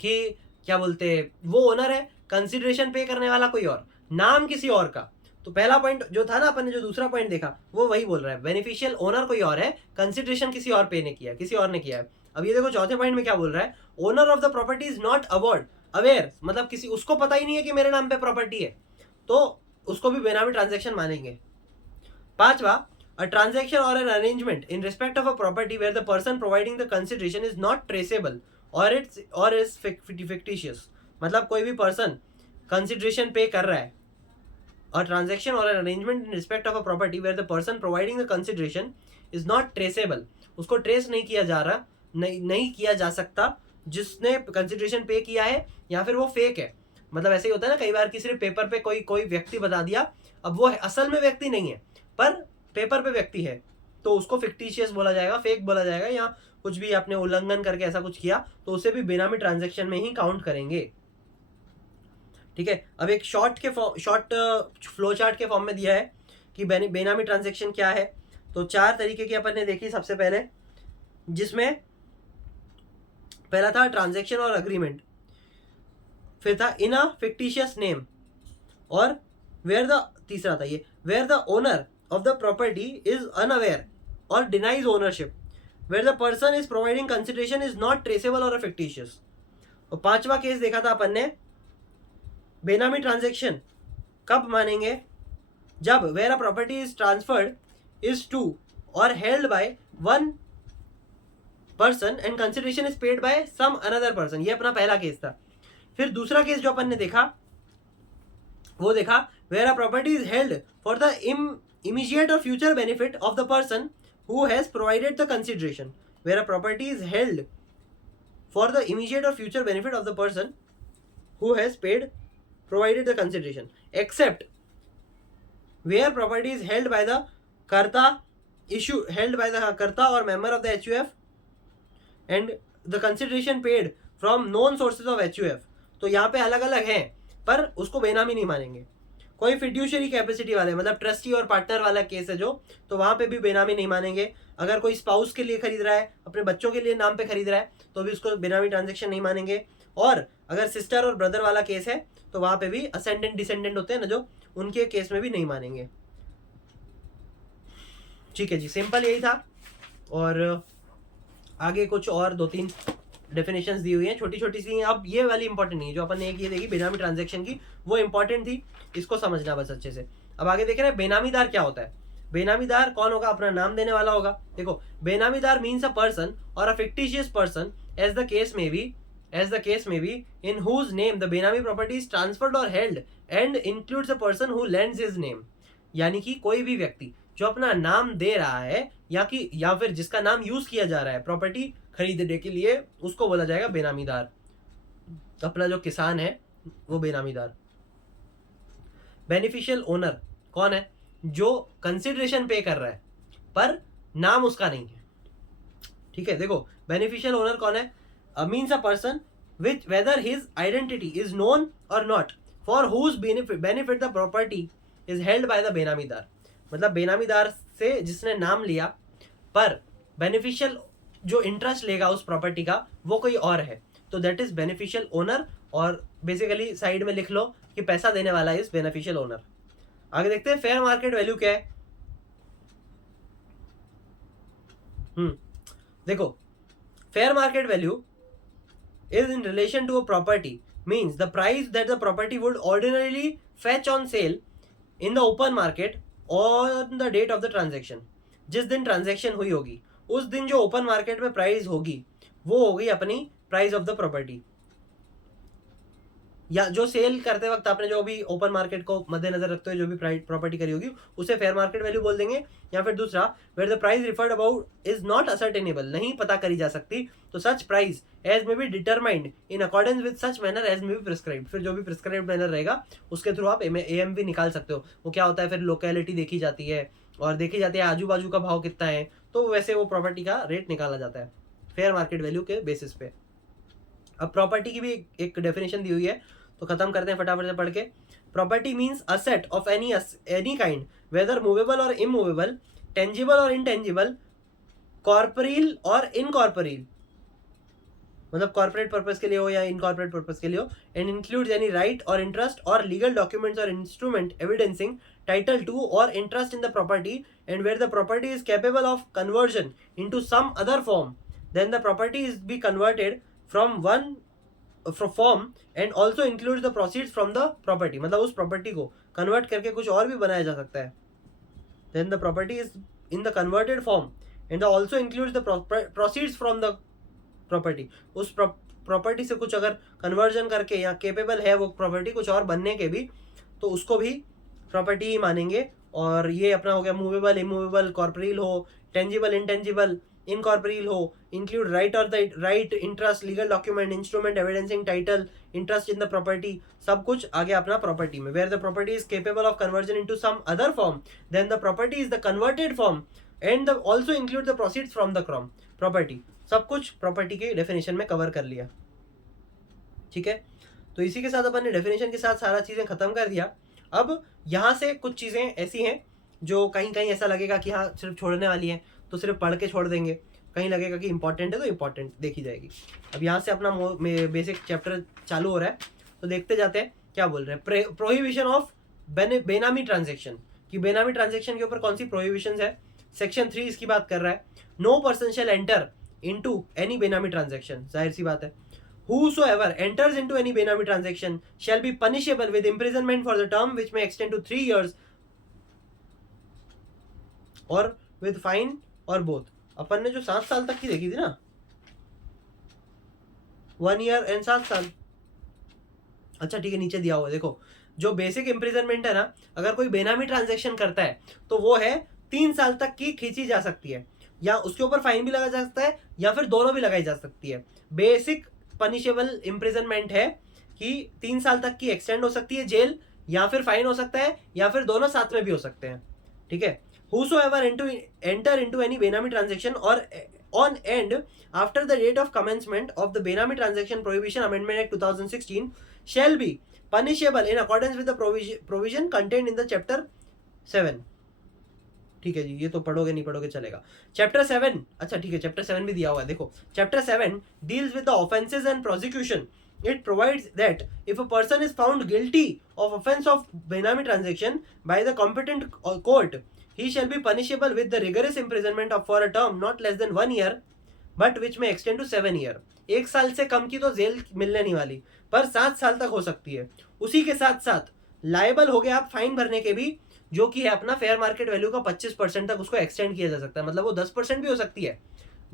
कि क्या बोलते हैं, वो ओनर है, कंसिडरेशन पे करने वाला कोई और, नाम किसी और का। तो पहला पॉइंट जो था ना अपन ने, जो दूसरा पॉइंट देखा वो वही बोल रहा है, बेनिफिशियल ओनर कोई और है, कंसिडरेशन किसी और पे ने किया, किसी और ने किया है। अब ये देखो चौथे पॉइंट में क्या बोल रहा है, owner of the property is not aware, मतलब किसी, उसको पता ही नहीं है कि मेरे नाम पे प्रॉपर्टी है, तो उसको भी बेनामी ट्रांजैक्शन मानेंगे। पांचवा, a transaction or an arrangement in respect of a property where the person providing the consideration is not traceable or is fictitious, मतलब कोई भी पर्सन कंसिडरेशन पे कर रहा है, a transaction or an arrangement in respect of a property where the person providing the consideration is not traceable, उसको trace नहीं किया जा रहा, नहीं किया जा सकता जिसने कंसिडरेशन पे किया है, या फिर वो फेक है। मतलब ऐसे ही होता है ना कई बार कि सिर्फ पेपर पे कोई व्यक्ति बता दिया, अब वो असल में व्यक्ति नहीं है पर पेपर पे व्यक्ति है, तो उसको फिक्टिशियस बोला जाएगा, फेक बोला जाएगा, या कुछ भी आपने उल्लंघन करके ऐसा कुछ किया तो उसे भी बेनामी ट्रांजैक्शन में ही काउंट करेंगे, ठीक है। अब एक शॉर्ट फ्लो चार्ट के फॉर्म में दिया है कि बेनामी ट्रांजैक्शन क्या है। तो 4 तरीके की अपन ने देखी सबसे पहले, जिसमें पहला था ट्रांजैक्शन और अग्रीमेंट, फिर था इन अ फिक्टिशियस नेम, और तीसरा था ये where the owner of the property is unaware or denies ownership, where the person is providing consideration is not traceable or fictitious. और पांचवा केस देखा था अपन ने, बेनामी ट्रांजैक्शन कब मानेंगे, जब where a property is transferred is to or held by one person and consideration is paid by some another person, ये अपना पहला केस था। फिर दूसरा केस जो अपन ने देखा वो देखा where a property is held for the immediate or future benefit of the person who has provided the consideration, where a property is held for the immediate or future benefit of the person who has provided the consideration, except where property is held by the karta or member of the HUF and the consideration paid from known sources of HUF। तो यहाँ पे अलग अलग हैं पर उसको बेनामी नहीं मानेंगे। कोई फिड्यूशरी कैपेसिटी वाले, मतलब ट्रस्टी और पार्टनर वाला केस है जो, तो वहाँ पे भी बेनामी नहीं मानेंगे। अगर कोई स्पाउस के लिए खरीद रहा है, अपने बच्चों के लिए नाम पे खरीद रहा है, तो भी उसको बेनामी ट्रांजेक्शन नहीं मानेंगे। और अगर सिस्टर और ब्रदर वाला केस है तो वहाँ पे भी असेंडेंट डिसेंडेंट होते हैं ना जो, उनके केस में भी नहीं मानेंगे। ठीक है जी, सिंपल यही था। और आगे कुछ और 2-3 डेफिनेशंस दी हुई हैं, छोटी छोटी सी। अब ये वाली इंपॉर्टेंट नहीं है, जो अपन ने एक ये देखी बेनामी ट्रांजैक्शन की, वो इंपॉर्टेंट थी, इसको समझना बस अच्छे से। अब आगे देख रहे हैं बेनामीदार क्या होता है। बेनामीदार कौन होगा, अपना नाम देने वाला होगा। देखो, बेनामीदार means a person or a fictitious person as the case may be in whose name the benami property is transferred or held and includes a person who lends his name, यानी कि कोई भी व्यक्ति जो अपना नाम दे रहा है या फिर जिसका नाम यूज किया जा रहा है प्रॉपर्टी खरीदने के लिए, उसको बोला जाएगा बेनामीदार। अपना जो किसान है वो बेनामीदार। बेनिफिशियल ओनर कौन है, जो कंसिडरेशन पे कर रहा है पर नाम उसका नहीं है। ठीक है, देखो बेनिफिशियल ओनर कौन है, means a person with whether his identity is known or not for whose benefit the property is held by the बेनामीदार। मतलब बेनामीदार से जिसने नाम लिया, पर बेनिफिशियल जो इंटरेस्ट लेगा उस प्रॉपर्टी का वो कोई और है, तो दैट इज बेनिफिशियल ओनर। और बेसिकली साइड में लिख लो कि पैसा देने वाला इज बेनिफिशियल ओनर। आगे देखते हैं फेयर मार्केट वैल्यू क्या है। देखो, fair market value is in relation to a property, means the price that the property would ordinarily fetch on sale in the open market on the date of the transaction। जिस दिन transaction हुई होगी उस दिन जो open market में price होगी वो होगी अपनी प्राइस ऑफ द प्रॉपर्टी, या जो सेल करते वक्त आपने जो भी ओपन मार्केट को मद्देनजर रखते हुए जो भी प्रॉपर्टी करी होगी उसे फेयर मार्केट वैल्यू बोल देंगे। या फिर दूसरा, where the price referred about is not ascertainable, नहीं पता करी जा सकती, तो such price as may be determined in accordance with such manner as may be prescribed. फिर जो भी प्रिस्क्राइब्ड मैनर रहेगा उसके थ्रू आप AMV निकाल सकते हो। वो क्या होता है, फिर लोकेलिटी देखी जाती है और देखी जाती है आजू बाजू का भाव कितना है, तो वैसे वो प्रॉपर्टी का रेट निकाला जाता है फेयर मार्केट वैल्यू के बेसिस पे। अब प्रॉपर्टी की भी एक डेफिनेशन दी हुई है, तो खत्म करते हैं फटाफट से पढ़ के। Property means asset of any kind, whether movable or immovable, tangible or intangible, corporeal or incorporeal, मतलब कॉर्पोरेट पर्पस के लिए हो या इनकॉर्पोरेट पर्पस के लिए हो, and includes any right or interest or legal documents or instrument evidencing title to or interest in the property, and where the property is capable of conversion into some other form, then the property is be converted from one form and also includes the proceeds from the property, मतलब उस property को convert करके कुछ और भी बनाया जा सकता है। Then the property is in the converted form and also includes the proceeds from the property, उस प्रॉपर्टी से कुछ अगर कन्वर्जन करके या केपेबल है वो प्रॉपर्टी कुछ और बनने के भी, तो उसको भी प्रॉपर्टी ही मानेंगे। और ये अपना हो गया मूवेबल, इमूवेबल, कॉर्पोरियल हो, टेंजिबल, इनटेंजिबल, इनकॉर्पोरियल हो, include right or the right, interest, legal document, instrument evidencing title, interest in the property, सब कुछ आ गया अपना प्रॉपर्टी में। Where the property is capable of conversion into some other form, then the property is the converted form and the also include the proceeds from the property. सब कुछ property के definition में कवर कर लिया, ठीक है। तो इसी के साथ अपन ने डेफिनेशन के साथ सारा चीजें खत्म कर दिया। अब यहाँ से कुछ चीजें ऐसी हैं जो कहीं कहीं ऐसा लगेगा कि हाँ सिर्फ छोड़ने वाली है तो सिर्फ पढ़ के छोड़ देंगे, कहीं लगेगा कि इंपॉर्टेंट है तो इंपॉर्टेंट देखी जाएगी। अब यहाँ से अपना बेसिक चैप्टर चालू हो रहा है, तो देखते जाते हैं क्या बोल रहे हैं। प्रोहिबिशन ऑफ बेनामी ट्रांजेक्शन, कि बेनामी ट्रांजेक्शन के ऊपर कौन सी प्रोहिबिशन है। सेक्शन 3 इसकी बात कर रहा है। No person shall enter into any Benami transaction, जाहिर सी बात है। Whosoever enters into any Benami transaction shall be punishable with imprisonment for the term which may extend to 3 years or with fine or both। अपन ने जो 7 साल तक की देखी थी ना, 1 year and 7 साल। अच्छा ठीक है, नीचे दिया हुआ देखो, जो बेसिक इम्प्रिजनमेंट है ना, अगर कोई बेनामी ट्रांजेक्शन करता है तो वो है 3 साल तक की खींची जा सकती है, या उसके ऊपर फाइन भी लगाया जा सकता है या फिर दोनों भी लगाई जा सकती है। बेसिक पनिशेबल इम्प्रिजनमेंट है कि 3 साल तक की एक्सटेंड हो सकती है जेल, या फिर फाइन हो सकता है, या फिर दोनों साथ में भी हो सकते हैं, ठीक है। Whosoever enter into any Benami transaction or on and after the date of commencement of the Benami Transaction Prohibition Amendment Act 2016 shall be punishable in accordance with the provision contained in the chapter 7। ठीक है जी, ये तो पढ़ोगे नहीं पढ़ोगे चलेगा। Chapter 7, अच्छा ठीक है, चैप्टर 7 भी दिया हुआ है देखो। Chapter 7 deals with the offences and prosecution. It provides that if a person is found guilty of offense of Benami transaction by the competent court, he shall be punishable with the rigorous imprisonment of for a term not less than 1 year, but which may extend to 7 year। 1 साल से कम की तो jail मिलने नहीं वाली, पर 7 साल तक हो सकती है। उसी के साथ साथ लायबल हो गए आप फाइन भरने के भी, जो कि है अपना फेयर मार्केट वैल्यू का 25% तक उसको एक्सटेंड किया जा सकता है। मतलब वो 10% भी हो सकती है,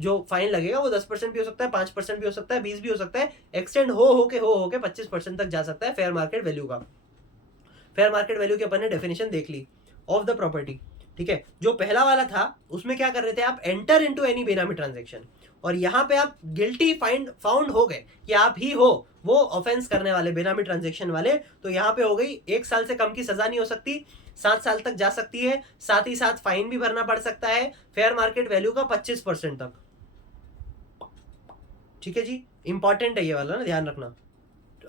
जो फाइन लगेगा वो 10% भी हो सकता है, 5% भी हो सकता है, 20 भी हो सकता है, एक्सटेंड हो के 25% तक जा सकता है फेयर मार्केट वैल्यू का। फेयर मार्केट वैल्यू की अपन ने डेफिनेशन देख ली ऑफ द प्रॉपर्टी, ठीक है। जो पहला वाला था उसमें क्या कर रहे थे आप, एंटर इनटू एनी बेनामी ट्रांजैक्शन, और यहाँ पे आप गिल्टी फाउंड हो गए कि आप ही हो वो ऑफेंस करने वाले बेनामी ट्रांजैक्शन वाले, तो यहाँ पे हो गई 1 साल से कम की सजा नहीं हो सकती, 7 साल तक जा सकती है, साथ ही साथ फाइन भी भरना पड़ सकता है फेयर मार्केट वैल्यू का 25% तक, ठीक है जी। इंपॉर्टेंट है ये वाला ना, ध्यान रखना,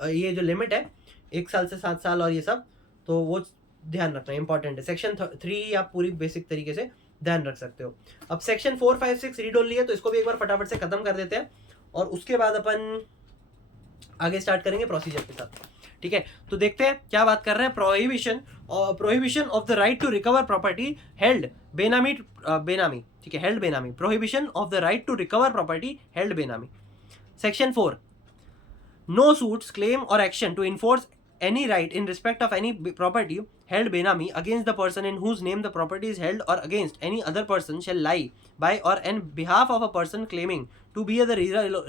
ये जो लिमिट है 1 साल से 7 साल और ये सब, तो वो ध्यान रखना इंपॉर्टेंट है। सेक्शन 3 आप पूरी बेसिक तरीके से ध्यान रख सकते हो। अब सेक्शन 4, 5, 6 रीड ओनली है, तो इसको भी एक बार फटाफट से खत्म कर देते हैं और उसके बाद अपन आगे स्टार्ट करेंगे प्रोसीजर के साथ। ठीक है, तो देखते हैं क्या बात कर रहे हैं। Prohibition of the right to recover property held benami, benami, ठीक है, held benami, prohibition of the right to recover property held benami. Section 4, no suits, claim or action to enforce any right in respect of any property held benami against the person in whose name the property is held or against any other person shall lie by or on behalf of a person claiming to be the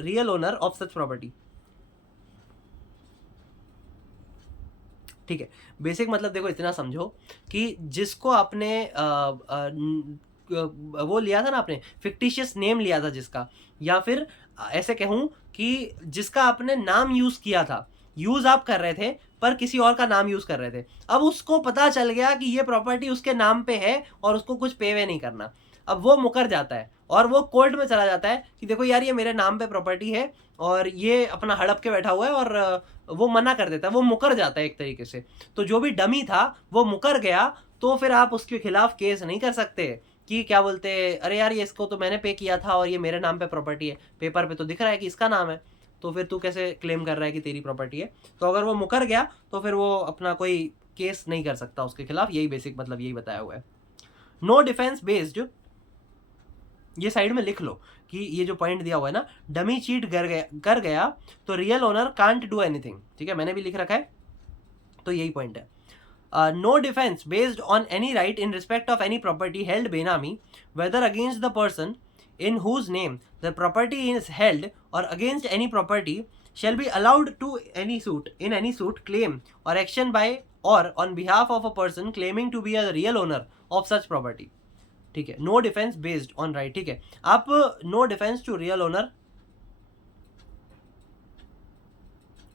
real owner of such property। ठीक है, basic मतलब देखो इतना समझो कि जिसको आपने वो लिया था ना, आपने फिक्टिशियस नेम लिया था जिसका, या फिर ऐसे कहूं कि जिसका आपने नाम यूज किया था, यूज आप कर रहे थे पर किसी और का नाम यूज कर रहे थे, अब उसको पता चल गया कि ये प्रॉपर्टी उसके नाम पे है और उसको कुछ पे वे नहीं करना। अब वो मुकर जाता है और वो कोर्ट में चला जाता है कि देखो यार ये मेरे नाम पे प्रॉपर्टी है और ये अपना हड़प के बैठा हुआ है, और वो मना कर देता है, वो मुकर जाता है एक तरीके से। तो जो भी डमी था वो मुकर गया, तो फिर आप उसके खिलाफ केस नहीं कर सकते कि क्या बोलते, अरे यार ये इसको तो मैंने पे किया था और ये मेरे नाम पे प्रॉपर्टी है, पेपर पे तो दिख रहा है कि इसका नाम है, तो फिर तू कैसे क्लेम कर रहा है कि तेरी प्रॉपर्टी है। तो अगर वो मुकर गया तो फिर वो अपना कोई केस नहीं कर सकता उसके खिलाफ। यही बेसिक मतलब यही बताया हुआ है। नो डिफेंस बेस्ड, ये साइड में लिख लो कि ये जो पॉइंट दिया हुआ है ना, डमी चीट कर गया तो real owner can't do anything. ठीक है, मैंने भी लिख रखा है, तो यही पॉइंट है। No defence based on any right in respect of any property held benami whether against the person in whose name the property is held or against any property shall be allowed to any suit in any suit, claim or action by or on behalf of a person claiming to be a real owner of such property। ठीक है, no defence based on right. ठीक है, आप no defence to real owner,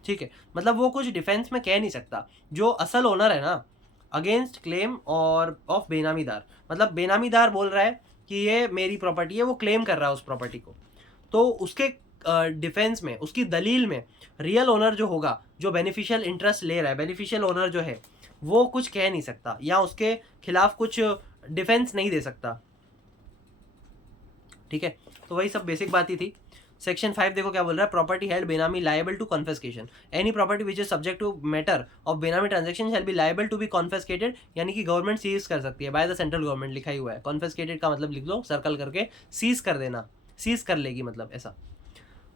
ठीक है, मतलब वो कुछ डिफेंस में कह नहीं सकता। जो असल ओनर है ना, अगेंस्ट क्लेम और ऑफ बेनामीदार, मतलब बेनामीदार बोल रहा है कि ये मेरी प्रॉपर्टी है, वो क्लेम कर रहा है उस प्रॉपर्टी को, तो उसके डिफेंस में, उसकी दलील में रियल ओनर जो होगा, जो बेनिफिशियल इंटरेस्ट ले रहा है, बेनिफिशियल ओनर जो है, वो कुछ कह नहीं सकता या उसके खिलाफ कुछ डिफेंस नहीं दे सकता। ठीक है, तो वही सब बेसिक बात ही थी। सेक्शन 5 देखो क्या बोल रहा है, property held benami liable to confiscation, any property which is subject to matter of benami transaction shall be liable to be confiscated, यानी कि गवर्नमेंट सीज कर सकती है बाय द सेंट्रल गवर्नमेंट, लिखा ही हुआ है। कॉन्फिस्केटेड का मतलब लिख लो सर्कल करके, सीज कर देना, सीज कर लेगी मतलब ऐसा।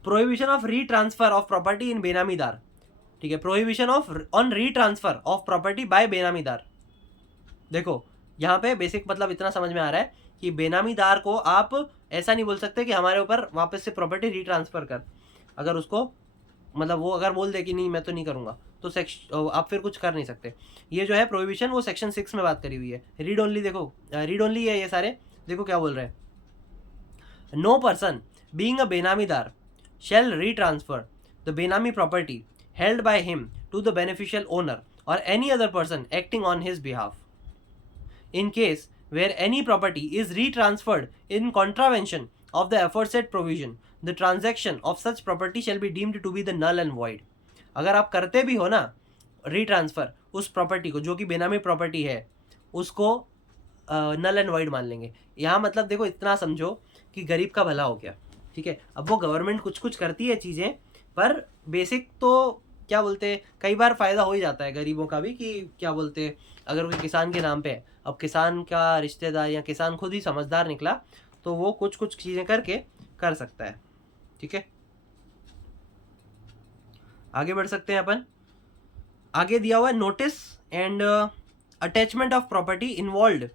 Prohibition of retransfer of property in benamidar, ठीक है, prohibition of on retransfer of property by benamidar. देखो यहाँ पे बेसिक मतलब इतना समझ में आ रहा है कि बेनामीदार को आप ऐसा नहीं बोल सकते कि हमारे ऊपर वापस से प्रॉपर्टी रीट्रांसफर कर। अगर उसको मतलब वो अगर बोल दे कि नहीं मैं तो नहीं करूँगा, तो आप फिर कुछ कर नहीं सकते। ये जो है प्रोहिबिशन वो सेक्शन 6 में बात करी हुई है। रीड ओनली देखो, रीड ओनली है ये सारे। देखो क्या बोल रहे हैं, no person being a benamidar shall retransfer the benami property held by him to the beneficial owner or any other person acting on his behalf. In case where any property is retransferred in contravention of the aforesaid provision, the transaction of such property shall be deemed to be the null and void। अगर आप करते भी हो ना रीट्रांसफर उस property को जो कि बेनामी प्रॉपर्टी है, उसको नल एंड वाइड मान लेंगे। यहाँ मतलब देखो इतना समझो कि गरीब का भला हो गया। ठीक है, अब वो गवर्नमेंट कुछ कुछ करती है चीज़ें, पर बेसिक तो क्या बोलते, कई बार फ़ायदा हो ही जाता है गरीबों का भी, कि क्या बोलते अगर कोई किसान के नाम पे है, अब किसान का रिश्तेदार या किसान खुद ही समझदार निकला तो वो कुछ कुछ चीज़ें करके कर सकता है। ठीक है, आगे बढ़ सकते हैं अपन। आगे दिया हुआ है notice and attachment of property involve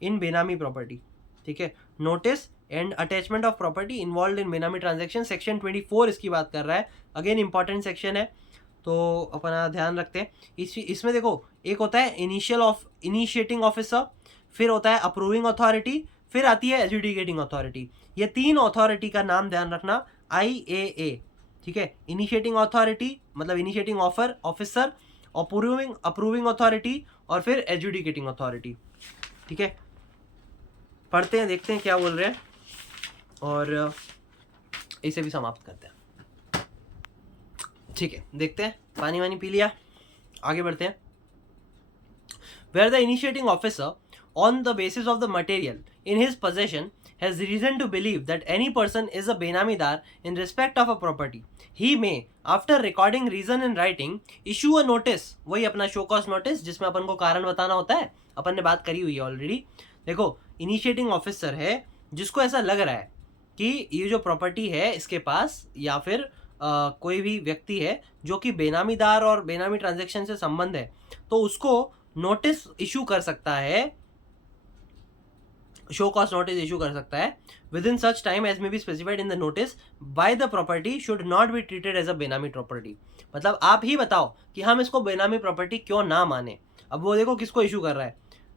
in बेनामी प्रॉपर्टी। ठीक है, notice and attachment of property involve in benami transaction, section 24 इसकी बात कर रहा है। अगेन इंपॉर्टेंट सेक्शन है, तो अपना ध्यान रखते हैं। इसमें देखो एक होता है इनिशिएटिंग ऑफिसर, फिर होता है अप्रूविंग अथॉरिटी, फिर आती है एजुडिकेटिंग अथॉरिटी। ये तीन अथॉरिटी का नाम ध्यान रखना, IAA। ठीक है, इनिशिएटिंग अथॉरिटी मतलब इनिशिएटिंग ऑफिसर, अप्रूविंग अथॉरिटी और फिर एजुडिकेटिंग अथॉरिटी। ठीक है, पढ़ते हैं, देखते हैं क्या बोल रहे हैं और इसे भी समाप्त करते हैं। ठीक है, देखते हैं, पानी वानी पी लिया, आगे बढ़ते हैं। Where the initiating officer on the basis of the material in his possession has reason to believe that any person is a benamidar in respect of a property, he may, after recording reason in writing, issue a notice. वही अपना show cause notice जिसमें अपन को कारण बताना होता है, अपन ने बात करी हुई है ऑलरेडी. देखो, इनिशिएटिंग ऑफिसर है जिसको ऐसा लग रहा है कि ये जो प्रॉपर्टी है इसके पास, या फिर कोई भी व्यक्ति है जो कि बेनामीदार और बेनामी ट्रांजैक्शन से संबंध है, तो उसको नोटिस इशू कर सकता है, शो कॉज नोटिस इशू कर सकता है within such time as may be specified in the notice by the property should not be treated as a benami property. मतलब आप ही बताओ कि हम इसको बेनामी प्रॉपर्टी क्यों ना माने. अब वो देखो किसको इशू कर रहा है,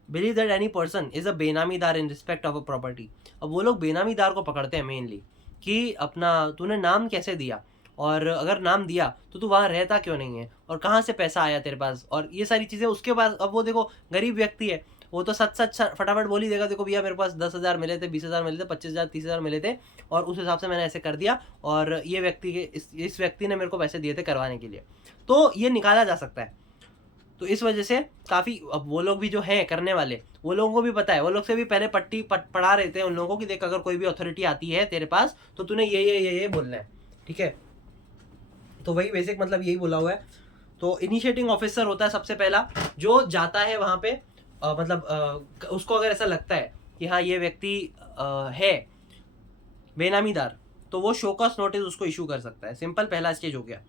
believe that any person is a benamidar in respect of a property. अब वो लोग बेनामीदार को पकड़ते हैं मेनली कि अपना तूने नाम कैसे दिया, और अगर नाम दिया तो तू वहाँ रहता क्यों नहीं है, और कहाँ से पैसा आया तेरे पास, और ये सारी चीज़ें उसके पास. अब वो देखो गरीब व्यक्ति है, वो तो सच फटाफट बोल ही देगा, देखो भैया मेरे पास 10,000 मिले थे, 20,000 मिले थे, 25,000 30,000 मिले थे, और उस हिसाब से मैंने ऐसे कर दिया, और ये व्यक्ति के इस व्यक्ति ने मेरे को पैसे दिए थे करवाने के लिए. तो ये निकाला जा सकता है. तो इस वजह से काफ़ी, अब वो लोग भी जो हैं करने वाले, वो लोगों को भी पता है, वो लोग से भी पहले पट्टी पढ़ा रहे थे उन लोगों को कि देख अगर कोई भी अथॉरिटी आती है तेरे पास तो तूने ये बोलना है. ठीक है, तो वही बेसिक मतलब यही बोला हुआ है. तो इनिशिएटिंग ऑफिसर होता है सबसे पहला जो जाता है वहाँ पे, उसको अगर ऐसा लगता है कि हाँ ये व्यक्ति है बेनामीदार, तो वो शो कॉज नोटिस उसको इशू कर सकता है. सिंपल पहला स्टेज हो गया.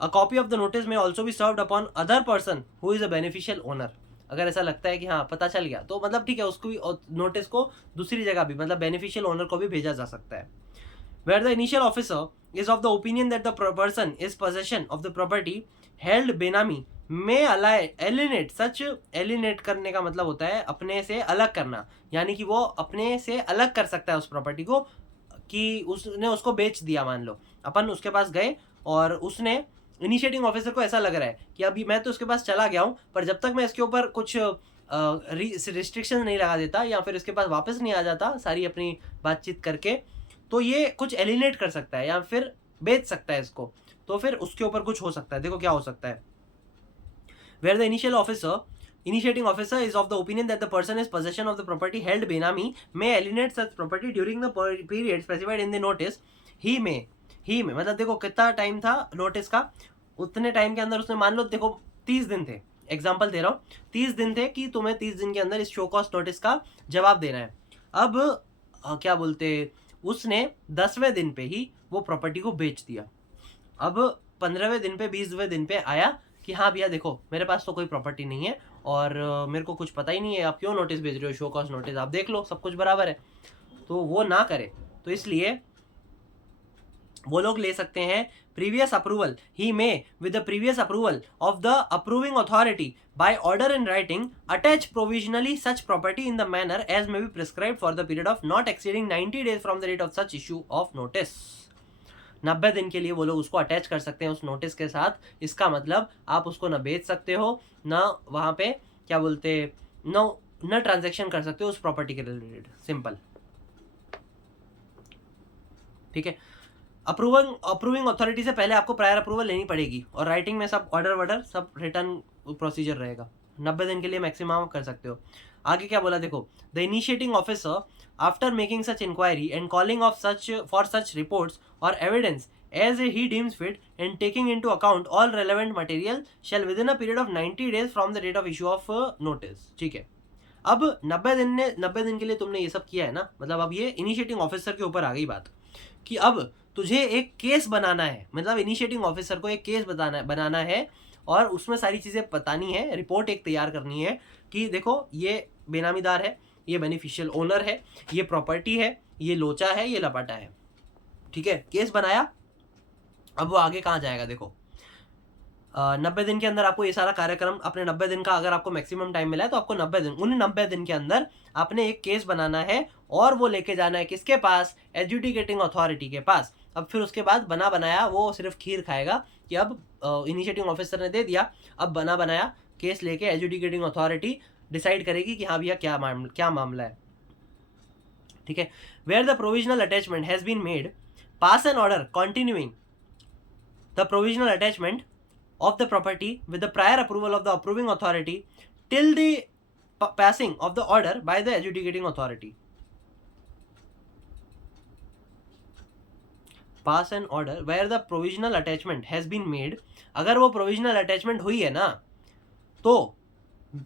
A copy of the notice में ऑल्सो भी served upon other person who is a beneficial owner. अगर ऐसा लगता है कि हाँ पता चल गया तो मतलब ठीक है, उसको भी नोटिस को दूसरी जगह भी मतलब बेनिफिशियल ओनर को भी भेजा जा सकता है. Where the initial officer is of the opinion that the person is possession of the property held benami may alienate such. alienate करने का मतलब होता है अपने से अलग करना, यानी कि वो अपने से अलग कर सकता है उस प्रॉपर्टी को, कि उसने उसको बेच दिया. मान लो अपन उसके पास गए और उसने, इनिशिएटिंग ऑफिसर को ऐसा लग रहा है कि अभी मैं तो उसके पास चला गया हूँ, पर जब तक मैं इसके ऊपर कुछ रिस्ट्रिक्शन नहीं लगा देता या फिर इसके पास वापस नहीं आ जाता सारी अपनी बातचीत करके, तो ये कुछ एलिनेट कर सकता है या फिर बेच सकता है इसको. तो फिर उसके ऊपर कुछ हो सकता है. देखो क्या हो सकता है. Where the initiating officer is of the opinion that the person is possession of the property held benami may alienate such property during the period specified in the notice. he may मतलब देखो कितना time था notice का, उतने time के अंदर उसने, मान लो देखो 30 दिन थे, एग्जाम्पल दे रहा हूँ, 30 दिन थे कि तुम्हें 30 दिन के अंदर इस शो कॉज नोटिस का जवाब देना है. अब क्या बोलते, उसने 10वें दिन पे ही वो प्रॉपर्टी को बेच दिया. अब 15वें दिन पे 20वें दिन पे आया कि हाँ भैया देखो मेरे पास तो कोई प्रॉपर्टी नहीं है और मेरे को कुछ पता ही नहीं है, आप क्यों नोटिस भेज रहे हो, शो कॉज नोटिस, आप देख लो सब कुछ बराबर है. तो वो ना करे, तो इसलिए वो लोग ले सकते हैं previous approval. He may with the previous approval of the approving authority by order in writing attach provisionally such property in the manner as may be prescribed for the period of not exceeding 90 days from the date of such issue of notice. 90 दिन के लिए वो लोग उसको attach कर सकते हैं उस नोटिस के साथ. इसका मतलब आप उसको ना बेच सकते हो, ना वहाँ पे क्या बोलते, न ट्रांजेक्शन कर सकते हो उस प्रॉपर्टी के रिलेटेड. सिंपल. ठीक है. अप्रूविंग अथॉरिटी से पहले आपको प्रायर अप्रूवल लेनी पड़ेगी, और राइटिंग में सब ऑर्डर सब रिटर्न प्रोसीजर रहेगा. 90 दिन के लिए मैक्सिमम कर सकते हो. आगे क्या बोला देखो, the initiating officer after making such inquiry and calling of such reports or evidence as he deems fit and taking into account all relevant material shall within a period of 90 days from the date of issue of notice. ठीक है. अब 90 दिन के लिए तुमने ये सब किया है ना, मतलब अब ये इनिशिएटिंग ऑफिसर के ऊपर आ गई बात कि अब तुझे एक केस बनाना है. मतलब इनिशिएटिंग ऑफिसर को एक केस बनाना है और उसमें सारी चीज़ें बतानी है, रिपोर्ट एक तैयार करनी है कि देखो ये बेनामीदार है, ये बेनिफिशियल ओनर है, ये प्रॉपर्टी है, ये लोचा है, ये लपाटा है. ठीक है, केस बनाया. अब वो आगे कहाँ जाएगा देखो, 90 दिन के अंदर आपको ये सारा कार्यक्रम, अपने 90 दिन का अगर आपको मैक्सिमम टाइम मिला है तो आपको 90 दिन के अंदर आपने एक केस बनाना है और वो लेके जाना है किसके पास, एडजुडिकेटिंग अथॉरिटी के पास. अब फिर उसके बाद बनाया वो सिर्फ खीर खाएगा कि अब इनिशिएटिंग ऑफिसर ने दे दिया, अब बनाया केस लेके एडजुडिकेटिंग अथॉरिटी डिसाइड करेगी कि हाँ भैया क्या मामला है. ठीक है. Where the provisional attachment has been made, pass an order continuing the provisional attachment of the property with the prior approval of the approving authority till the passing of the order by the adjudicating authority. Pass an order where the provisional attachment has been made. अगर वो provisional attachment हुई है ना, तो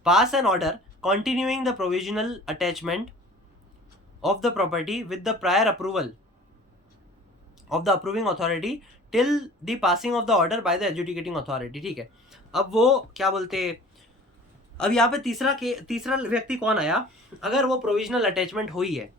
pass an order continuing the provisional attachment of the property with the prior approval of the approving authority till the passing of the order by the adjudicating authority. ठीक है, अब वो क्या बोलते, अब यहाँ पे तीसरा व्यक्ति कौन आया, अगर वो प्रोविजनल अटैचमेंट हुई है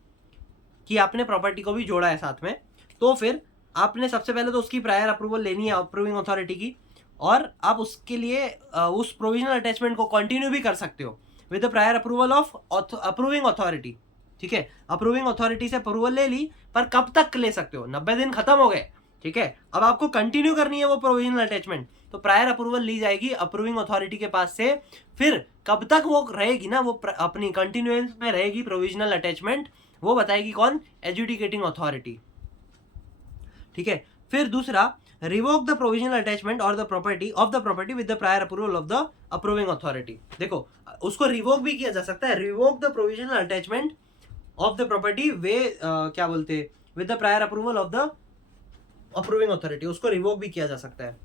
कि आपने प्रॉपर्टी को भी जोड़ा है साथ में, तो फिर आपने सबसे पहले तो उसकी प्रायर अप्रूवल लेनी है अप्रूविंग अथॉरिटी की, और आप उसके लिए उस प्रोविजनल अटैचमेंट को कंटिन्यू भी कर सकते हो with the prior approval of approving authority. ठीक है, अप्रूविंग अथॉरिटी से अप्रूवल ले ली, पर कब तक ले सकते हो, 90 दिन खत्म हो गए. ठीक है, अब आपको कंटिन्यू करनी है वो प्रोविजनल अटैचमेंट, तो प्रायर अप्रूवल ली जाएगी अप्रूविंग अथॉरिटी के पास से. फिर कब तक वो रहेगी ना, वो अपनी कंटिन्यूएंस में रहेगी प्रोविजनल अटैचमेंट, वो बताएगी कौन, एडजुडिकेटिंग अथॉरिटी. ठीक है, फिर दूसरा, revoke the provisional attachment or the property with the prior approval of the approving authority. देखो, उसको रिवोक भी किया जा सकता है, revoke the provisional attachment of the property क्या बोलते, with the prior approval of the approving authority, उसको रिवोक भी किया जा सकता है.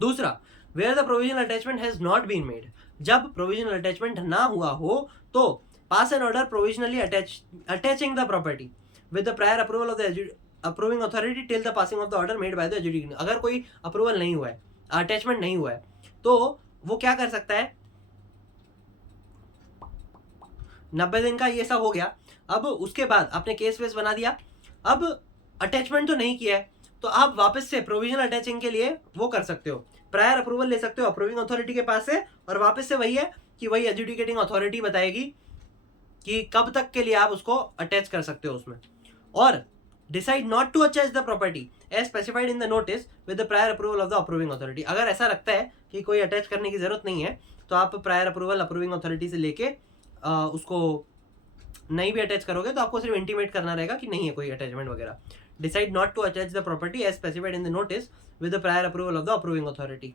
दूसरा, where the provisional attachment has not been made, जब प्रोविजनल अटैचमेंट ना हुआ हो, तो pass an order provisionally attaching the property with the prior approval of the approving authority till the passing of the order made by the adjudicating. अगर कोई approval नहीं हुआ है, अटैचमेंट नहीं हुआ है, तो वो क्या कर सकता है, 90 दिन का ये सब हो गया. अब उसके बाद आपने केस वेस बना दिया, अब अटैचमेंट तो नहीं किया है, तो आप वापस से प्रोविजनल अटैचिंग के लिए वो कर सकते हो, प्रायर अप्रूवल ले सकते हो अप्रूविंग अथॉरिटी के पास से, और वापस से वही है कि वही एडजुडिकेटिंग अथॉरिटी बताएगी कि कब तक के लिए आप उसको अटैच कर सकते हो उसमें. और decide not to attach the property as specified in the notice with the prior approval of the approving authority. अगर ऐसा लगता है कि कोई अटैच करने की जरूरत नहीं है, तो आप प्रायर अप्रूवल अप्रूविंग अथॉरिटी से लेके उसको नहीं भी अटैच करोगे, तो आपको सिर्फ इंटीमेट करना रहेगा कि नहीं है कोई अटैचमेंट वगैरह. Decide not to attach the property as specified in the notice with the prior approval of the approving authority.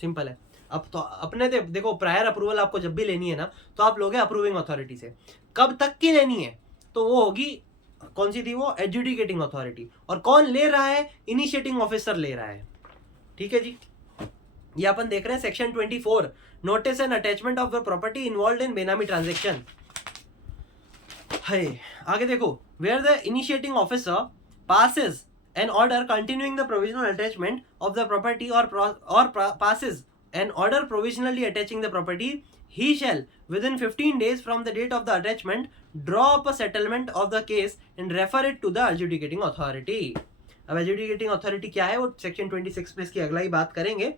Simple है. अब तो अपने देखो, प्रायर अप्रूवल आपको जब भी लेनी है ना, तो आप लोगे अप्रूविंग अथॉरिटी से. कब तक की लेनी है, तो वो होगी कौन सी थी, वो एडजुडिकेटिंग अथॉरिटी. और कौन ले रहा है, इनिशिएटिंग ऑफिसर ले रहा है. ठीक है जी, ये अपन देख रहे हैं section 24, notice and attachment of the property involved in benami transaction. है आगे देखो, where the initiating officer passes an order continuing the provisional attachment of the property or passes an order provisionally attaching the property, he shall within 15 days from the date of the attachment draw up a settlement of the case and refer it to the adjudicating authority. अब adjudicating authority क्या है, वो section 26 में इसकी अगला ही बात करेंगे.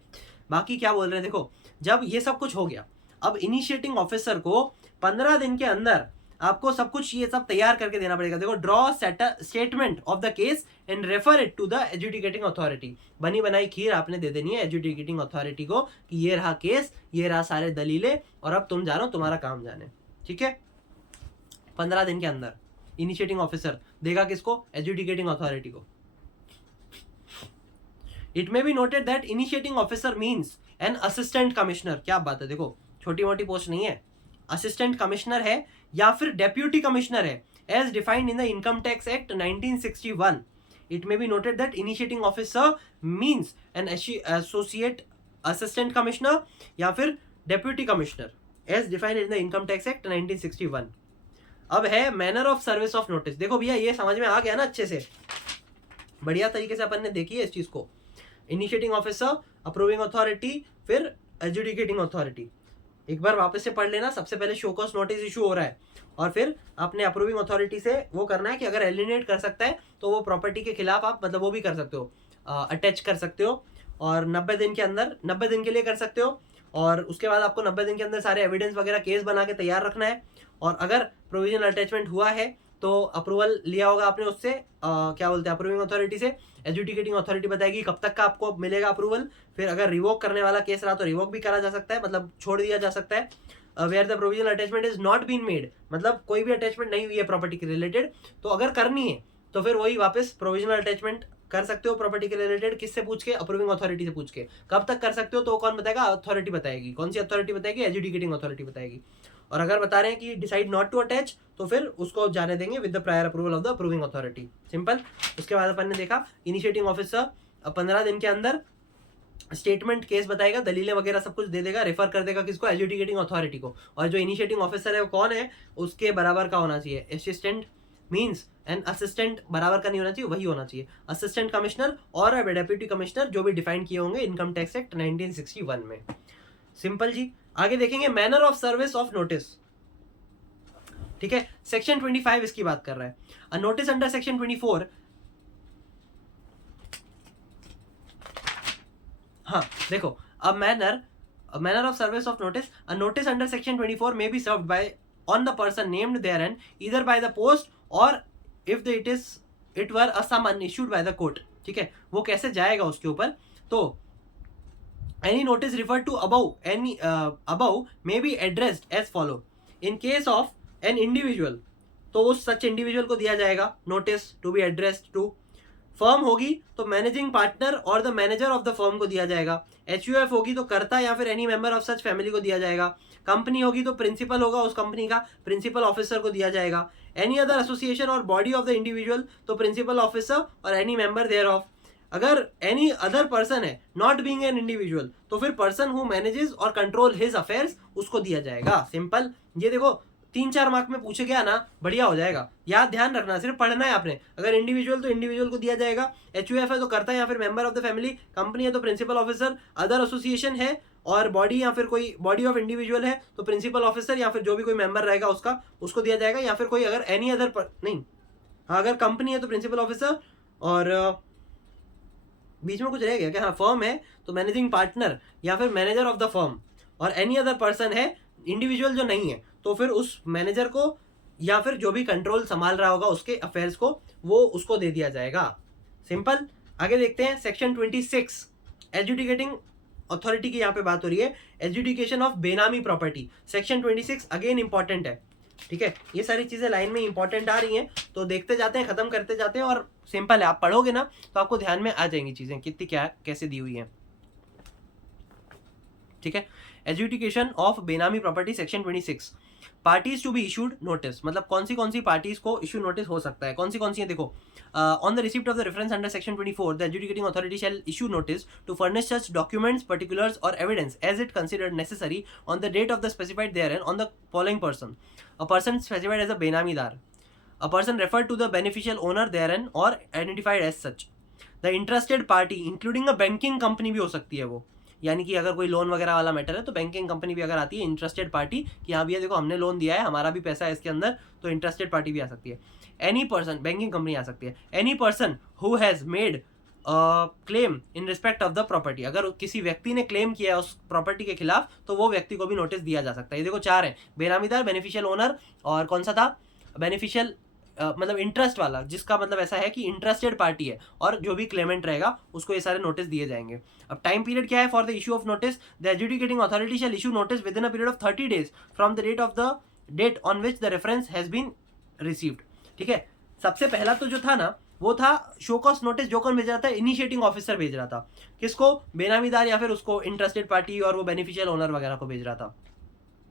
बाकी क्या बोल रहे हैं, देखो, जब ये सब कुछ हो गया, अब इनिशिएटिंग ऑफिसर को 15 दिन के अंदर आपको सब कुछ ये सब तैयार करके देना पड़ेगा. देखो, draw statement of the case and refer it to the adjudicating authority. बनी बनाई खीर आपने दे देनी है एडजुडिकेटिंग अथॉरिटी को कि ये रहा केस, ये रहा सारे दलीलें, और अब तुम जानो, तुम्हारा काम जाने. ठीक है, 15 दिन के अंदर इनिशिएटिंग ऑफिसर देगा किसको, एडजुडिकेटिंग अथॉरिटी को. It may be noted that initiating officer means an assistant commissioner. क्या बात है, देखो छोटी मोटी पोस्ट नहीं है, असिस्टेंट कमिश्नर है या फिर डेप्यूटी कमिश्नर है, as defined in the income tax act 1961. It may be noted that initiating officer means an associate assistant commissioner या फिर deputy commissioner as defined in the income tax act 1961. अब है manner of service of notice. देखो भैया, ये समझ में आ गया ना अच्छे से, बढ़िया तरीके से अपन ने देखी है इस चीज को. इनिशिएटिंग ऑफिसर, अप्रूविंग अथॉरिटी, फिर एडजुडिकेटिंग अथॉरिटी. एक बार वापस से पढ़ लेना. सबसे पहले शो कॉज नोटिस इशू हो रहा है, और फिर आपने अप्रूविंग अथॉरिटी से वो करना है कि अगर एलिनेट कर सकता है तो वो प्रॉपर्टी के खिलाफ आप मतलब वो भी कर सकते हो, अटैच कर सकते हो, और 90 दिन के अंदर, 90 दिन के लिए कर सकते हो. और उसके बाद आपको 90 दिन के अंदर सारे एविडेंस वगैरह केस बना के तैयार रखना है. और अगर प्रोविजनल अटैचमेंट हुआ है तो अप्रूवल लिया होगा आपने उससे, क्या बोलते हैं, अप्रूविंग अथॉरिटी से. एडजुडिकेटिंग अथॉरिटी बताएगी कब तक का आपको मिलेगा अप्रूवल. फिर अगर रिवोक करने वाला केस रहा तो रिवोक भी करा जा सकता है, मतलब छोड़ दिया जा सकता है. Where the provisional attachment is not been made, मतलब कोई भी अटैचमेंट नहीं हुई है प्रॉपर्टी के रिलेटेड, तो अगर करनी है तो फिर वही वापस प्रोविजनल अटैचमेंट कर सकते हो प्रॉपर्टी के रिलेटेड, किससे पूछ के? अप्रूविंग अथॉरिटी से पूछ के। कब तक कर सकते हो तो कौन बताएगा? अथॉरिटी बताएगी। कौन सी अथॉरिटी बताएगी? एजुडिकेटिंग अथॉरिटी बताएगी। और अगर बता रहे हैं कि डिसाइड नॉट टू अटैच, तो फिर उसको जाने देंगे with the prior approval of the approving authority. Simple. उसके बाद अपन ने देखा इनिशिएटिंग ऑफिसर 15 दिन के अंदर स्टेटमेंट केस बताएगा, दलीलें वगैरह सब कुछ दे देगा, रेफर कर देगा किसको? एजुडिकेटिंग अथॉरिटी को। और जो इनिशिएटिंग ऑफिसर है वो कौन है? उसके बराबर का होना चाहिए। असिस्टेंट मींस एंड असिस्टेंट बराबर का नहीं होना चाहिए, वही होना चाहिए असिस्टेंट कमिश्नर और डेप्यूटी कमिश्नर, जो भी डिफाइन किए होंगे इनकम टैक्स एक्ट 1961 में। सिंपल जी। आगे देखेंगे manner of service of notice. ठीक है, सेक्शन 25 इसकी बात कर रहा है। अ नोटिस अंडर सेक्शन 24, हाँ देखो, a manner of service of notice, a notice under section 24 may be served by on the person named therein either by the post or if it were a summon issued by the court. ठीक है, वो कैसे जाएगा उसके ऊपर? तो any notice referred to above may be addressed as follow. In case of an individual, तो उस सच इंडिविजुअल को दिया जाएगा notice to be addressed to. Firm होगी तो managing partner or the manager of the firm को दिया जाएगा। एचयूएफ होगी तो कर्ता या फिर any member of such family को दिया जाएगा। कंपनी होगी तो प्रिंसिपल होगा उस कंपनी का, प्रिंसिपल ऑफिसर को दिया जाएगा। एनी अदर एसोसिएशन और बॉडी ऑफ द इंडिविजुअल तो प्रिंसिपल ऑफिसर और एनी मेंबर देयर ऑफ। अगर एनी अदर पर्सन है नॉट बीइंग एन इंडिविजुअल, तो फिर पर्सन हु मैनेजेस और कंट्रोल हिज अफेयर्स उसको दिया जाएगा। सिंपल। ये देखो 3-4 मार्क में पूछे गया ना, बढ़िया हो जाएगा। याद ध्यान रखना, सिर्फ पढ़ना है आपने। अगर इंडिविजुअल तो इंडिविजुअल को दिया जाएगा, एचयूएफ है तो करता है या फिर member of the family, company है तो प्रिंसिपल ऑफिसर, अदर एसोसिएशन है और बॉडी या फिर कोई बॉडी ऑफ इंडिविजुअल है तो प्रिंसिपल ऑफिसर या फिर जो भी कोई मेंबर रहेगा उसको दिया जाएगा। या फिर कोई अगर एनी अदर नहीं, हाँ अगर कंपनी है तो प्रिंसिपल ऑफिसर और बीच में कुछ रह गया क्या? हाँ, फर्म है तो मैनेजिंग पार्टनर या फिर मैनेजर ऑफ द फर्म, और एनी अदर पर्सन है इंडिविजुअल जो नहीं है तो फिर उस मैनेजर को या फिर जो भी कंट्रोल संभाल रहा होगा उसके अफेयर्स को, वो उसको दे दिया जाएगा। सिंपल। आगे देखते हैं सेक्शन 26 एजुडिकेटिंग अथॉरिटी की यहाँ पे बात हो रही है। Adjudication of benami property, section 26 again important है। ठीक है, ये सारी चीजें लाइन में इंपॉर्टेंट आ रही हैं तो देखते जाते हैं, खत्म करते जाते हैं, और सिंपल है, आप पढ़ोगे ना तो आपको ध्यान में आ जाएंगी चीजें कितनी क्या कैसे दी हुई हैं। ठीक है, adjudication of benami property section 26, parties to be issued notice, मतलब कौन सी पार्टीज को इशू नोटिस हो सकता है, कौन सी है? देखो, on the receipt of the reference under section 24 the adjudicating authority shall issue notice to furnish such documents, particulars or evidence as it considered necessary on the date of the specified therein on the following person: a person specified as a benamidar, a person referred to the beneficial owner therein or identified as such, the interested party including a banking company भी हो सकती है वो, यानी कि अगर कोई loan वगैरह वाला मैटर है तो बैंकिंग कंपनी भी अगर आती है, इंटरेस्टेड पार्टी कि हाँ भैया देखो हमने लोन दिया है, हमारा भी पैसा है इसके अंदर, तो इंटरेस्टेड पार्टी भी आ सकती है। एनी पर्सन, बैंकिंग कंपनी आ सकती है। Any person who has made claim in respect of the property, अगर किसी व्यक्ति ने क्लेम किया है उस प्रॉपर्टी के खिलाफ तो वो व्यक्ति को भी नोटिस दिया जा सकता है। ये देखो 4 है, बेनामीदार, बेनिफिशियल ओनर और कौन सा था? बेनिफिशियल मतलब इंटरेस्ट वाला, जिसका मतलब ऐसा है कि इंटरेस्टेड पार्टी है और जो भी क्लेमेंट रहेगा उसको ये सारे नोटिस दिए जाएंगे। अब टाइम पीरियड क्या है for the issue of notice? The adjudicating authority shall issue notice within a period of 30 days from the date on which the reference has been received. ठीक है, सबसे पहला तो जो था ना वो था शो कॉज नोटिस, जो कौन भेज रहा था? इनिशिएटिंग ऑफिसर भेज रहा था। किसको? बेनामीदार या फिर उसको इंटरेस्टेड पार्टी और वो बेनिफिशियल ओनर वगैरह को भेज रहा था।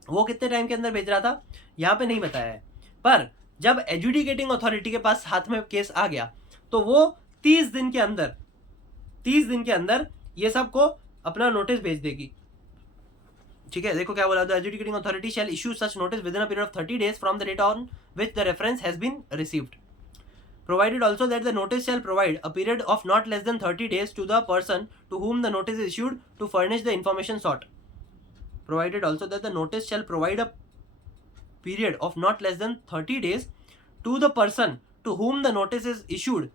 वो कितने टाइम के अंदर भेज रहा था यहाँ पे नहीं बताया है, पर जब एजुडिकेटिंग अथॉरिटी के पास हाथ में केस आ गया तो वो 30 दिन के अंदर ये सबको अपना नोटिस भेज देगी। ठीक है, देखो क्या बोला, the adjudicating authority shall issue such notice within a period of 30 days from the date on which the reference has been received, provided also that the notice shall provide a period of not less than 30 days to the person to whom the notice is issued to furnish the information sought. Provided also that the notice shall provide a period of not less than 30 days to the person to whom the notice is issued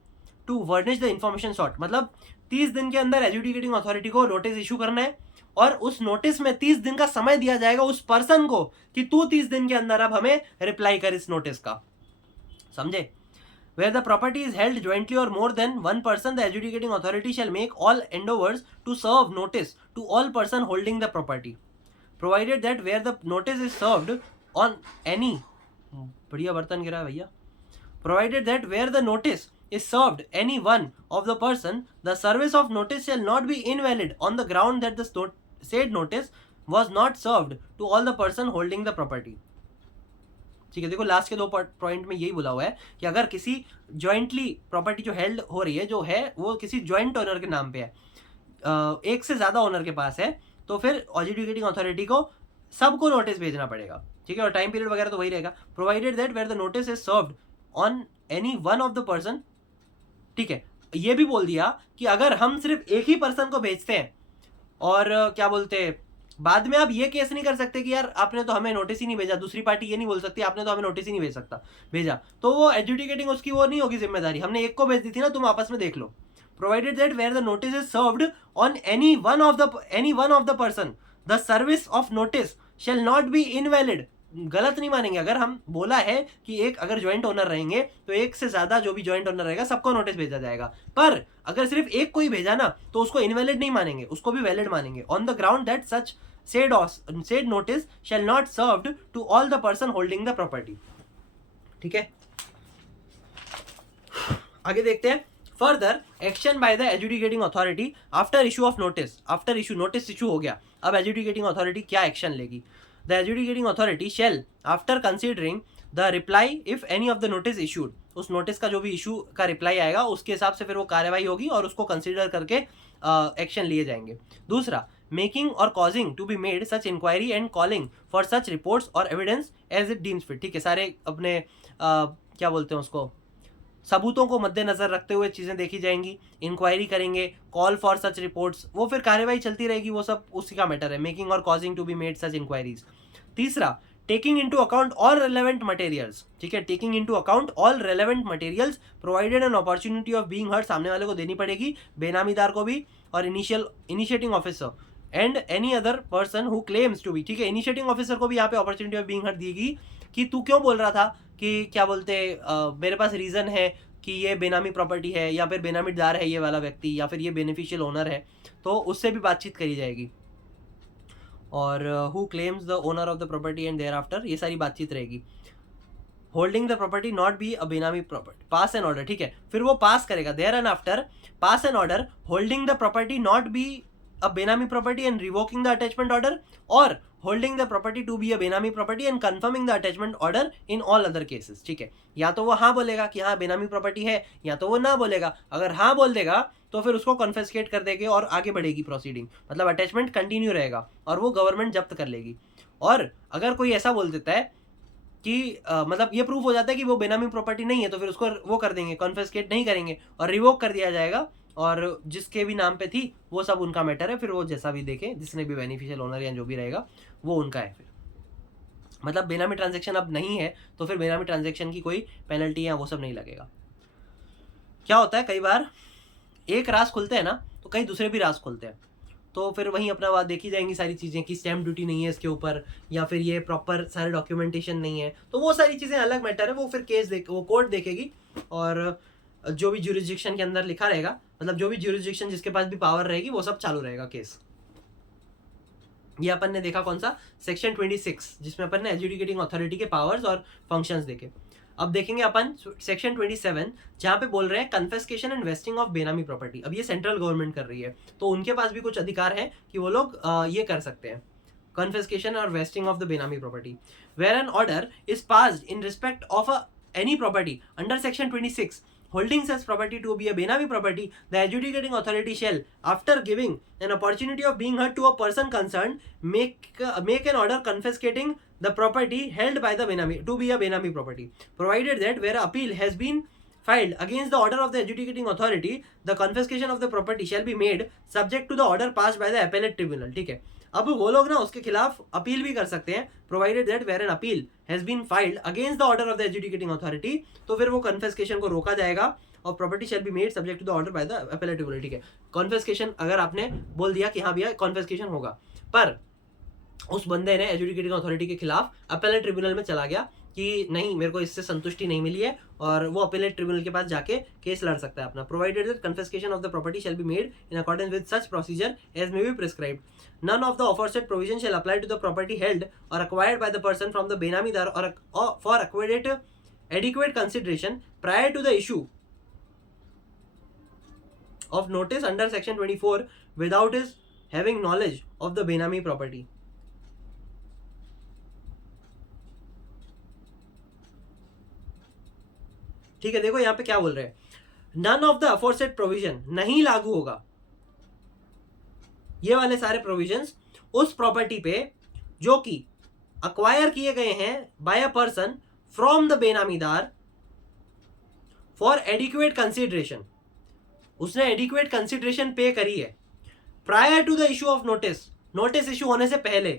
to furnish the information sought, मतलब 30 दिन के अंदर एजुडिकेटिंग authority को notice issue करना है और उस notice में 30 दिन का समय दिया जाएगा उस पर्सन को कि तू 30 दिन के अंदर अब हमें रिप्लाई कर इस नोटिस का। समझे? Where the property is held jointly or more than one person, the adjudicating authority shall make all endeavors to serve notice to all person holding the property, provided that where the notice is served on any बढ़िया बर्तन गिरा है भैया, provided that where the notice is served any one of the person, the service of notice shall not be invalid on the ground that the said notice was not served to all the person holding the property. ठीक है, देखो last के 2 point में यही बोला हुआ है कि अगर किसी जॉइंटली प्रॉपर्टी जो हेल्ड हो रही है, जो है वो किसी जॉइंट ओनर के नाम पे है, एक से ज्यादा ओनर के पास है, तो फिर एडजुडिकेटिंग अथॉरिटी को सबको नोटिस भेजना पड़ेगा, ठीक है, और टाइम पीरियड वगैरह तो वही रहेगा, provided that where the notice is served on any one of the person. ठीक है, ये भी बोल दिया कि अगर हम सिर्फ एक ही पर्सन को भेजते हैं और क्या बोलते हैं, बाद में आप ये केस नहीं कर सकते कि यार आपने तो हमें नोटिस ही नहीं भेजा, दूसरी पार्टी ये नहीं बोल सकती आपने तो हमें नोटिस ही नहीं भेजा, तो वो एडजुडिकेटिंग उसकी वो नहीं होगी जिम्मेदारी, हमने एक को भेज दी थी ना, तुम आपस में देख लो। Provided that where the notice is served on any one of the person, the service of notice shall not be invalid. गलत नहीं मानेंगे, अगर हम बोला है कि एक अगर ज्वाइंट ओनर रहेंगे तो एक से ज्यादा जो भी ज्वाइंट ओनर रहेगा सबको नोटिस भेजा जाएगा, पर अगर सिर्फ एक को ही भेजा ना तो उसको इनवैलिड नहीं मानेंगे, उसको भी वैलिड मानेंगे, on the ground that such said notice shall not served to all the person holding the property। ठीक है, आगे देखते हैं। Further action by the adjudicating authority after issue of notice, after issue notice issue हो गया, अब adjudicating authority क्या action लेगी। The adjudicating authority shall after considering the reply if any of the notice issued, उस notice का जो भी issue का रिप्लाई आएगा उसके हिसाब से फिर वो कार्रवाई होगी और उसको कंसीडर करके एक्शन लिए जाएंगे। दूसरा, making or causing to be made such inquiry and calling for such reports or evidence as it deems fit. ठीक है, सारे अपने क्या बोलते हैं उसको, सबूतों को मद्देनजर रखते हुए चीज़ें देखी जाएंगी, इंक्वायरी करेंगे, कॉल फॉर सच रिपोर्ट्स, वो फिर कार्यवाही चलती रहेगी, वो सब उसी का मैटर है, making or causing to be made such inquiries. तीसरा, taking into account all relevant materials. ठीक है, taking into account all relevant materials provided an opportunity of being heard, सामने वाले को देनी पड़ेगी, बेनामीदार को भी और initiating officer and any other person who claims to be. ठीक है, इनिशिएटिंग ऑफिसर को भी यहाँ पे अपॉर्चुनिटी ऑफ बीइंग हर्ड देगी कि तू क्यों बोल रहा था कि क्या बोलते मेरे पास रीज़न है कि ये बेनामी प्रॉपर्टी है या फिर बेनामीदार है ये वाला व्यक्ति या फिर ये बेनिफिशियल ओनर है, तो उससे भी बातचीत करी जाएगी। और who claims the owner of the property and thereafter, ये सारी बातचीत रहेगी। Holding the property not be a benami property, pass an order. ठीक है, फिर वो पास करेगा, there and after pass an order holding the property not be a Benami property and revoking the attachment order, or holding the property to be a Benami property and confirming the attachment order in all other cases। ठीक है, या तो वो हाँ बोलेगा कि हाँ बेनामी प्रॉपर्टी है, या तो वो ना बोलेगा। अगर हाँ बोल देगा तो फिर उसको कन्फिस्केट कर देंगे और आगे बढ़ेगी प्रोसीडिंग, मतलब अटैचमेंट कंटिन्यू रहेगा और वो गवर्नमेंट जब्त कर लेगी। और अगर कोई ऐसा बोल देता है कि मतलब ये प्रूफ हो जाता है कि वो बेनामी प्रॉपर्टी नहीं है, तो फिर उसको वो कर देंगे, कॉन्फिस्केट नहीं करेंगे और रिवोक कर दिया जाएगा, और जिसके भी नाम पे थी वो सब उनका मैटर है, फिर वो जैसा भी देखे, जिसने भी बेनिफिशियल ओनर या जो भी रहेगा वो उनका है। फिर मतलब बेनामी ट्रांजैक्शन अब नहीं है तो फिर बेनामी ट्रांजैक्शन की कोई पेनल्टी या वो सब नहीं लगेगा। क्या होता है, कई बार एक राज खुलते हैं ना तो कई दूसरे भी राज खुलते हैं, तो फिर वहीं अपना बात देखी जाएंगी सारी चीज़ें कि स्टैम्प ड्यूटी नहीं है इसके ऊपर, या फिर ये प्रॉपर सारे डॉक्यूमेंटेशन नहीं है, तो वो सारी चीज़ें अलग मैटर है, वो फिर केस वो कोर्ट देखेगी। और जो भी ज्यूरिसडिक्शन के अंदर लिखा रहेगा, मतलब जो भी ज्यूरिसडिक्शन जिसके पास भी पावर रहेगी वो सब चालू रहेगा केस। ये अपन ने देखा कौन सा, सेक्शन 26, जिसमें अपन ने एडजुडिकेटिंग अथॉरिटी के पावर्स और फंक्शंस देखे। अब देखेंगे अपन सेक्शन 27, जहाँ पे बोल रहे हैं confiscation and wasting of benami property. अब ये सेंट्रल गवर्नमेंट कर रही है, तो उनके पास भी कुछ अधिकार है कि वो लोग ये कर सकते हैं, कन्फिस्केशन और vesting of the benami property. Where an order is passed in respect of any property under section 26 holding such property to be a Benami property, the adjudicating authority shall, after giving an opportunity of being heard to a person concerned, make an order confiscating the property held by the Benami to be a Benami property, provided that where appeal has been filed against the order of the adjudicating authority, the confiscation of the property shall be made subject to the order passed by the appellate tribunal। ठीक है, अब वो लोग ना उसके खिलाफ appeal भी कर सकते हैं, provided that where an appeal has been filed against the order of the adjudicating authority, तो फिर वो कन्फिस्केशन को रोका जाएगा और property shall be made subject to the order by the appellate tribunal. ठीक है, कन्फिस्केशन अगर आपने बोल दिया कि हाँ भैया कन्फिस्केशन होगा, पर उस बंदे ने एडजुडिकेटिंग अथॉरिटी के खिलाफ अपीलेट ट्रिब्यूनल में चला गया कि नहीं मेरे को इससे संतुष्टि नहीं मिली है, और वो अपीलेट ट्रिब्यूनल के पास जाके केस लड़ सकता है अपना, provided that confiscation of the property shall be made in accordance with such procedure as may be prescribed. None of the aforesaid provision shall apply to the property held or acquired by the person from the benamidar or for adequate consideration prior to the issue of notice under section 24 without his having knowledge of the Benami property. ठीक है, देखो यहाँ पे क्या बोल रहे हैं, none of the aforesaid provision नहीं लागू होगा, ये वाले सारे प्रोविजंस उस प्रॉपर्टी पे जो कि अक्वायर किए गए हैं by a person from the benamidar for adequate consideration, उसने एडिक्वेट कंसिडरेशन पे करी है prior to the issue of notice, notice issue होने से पहले,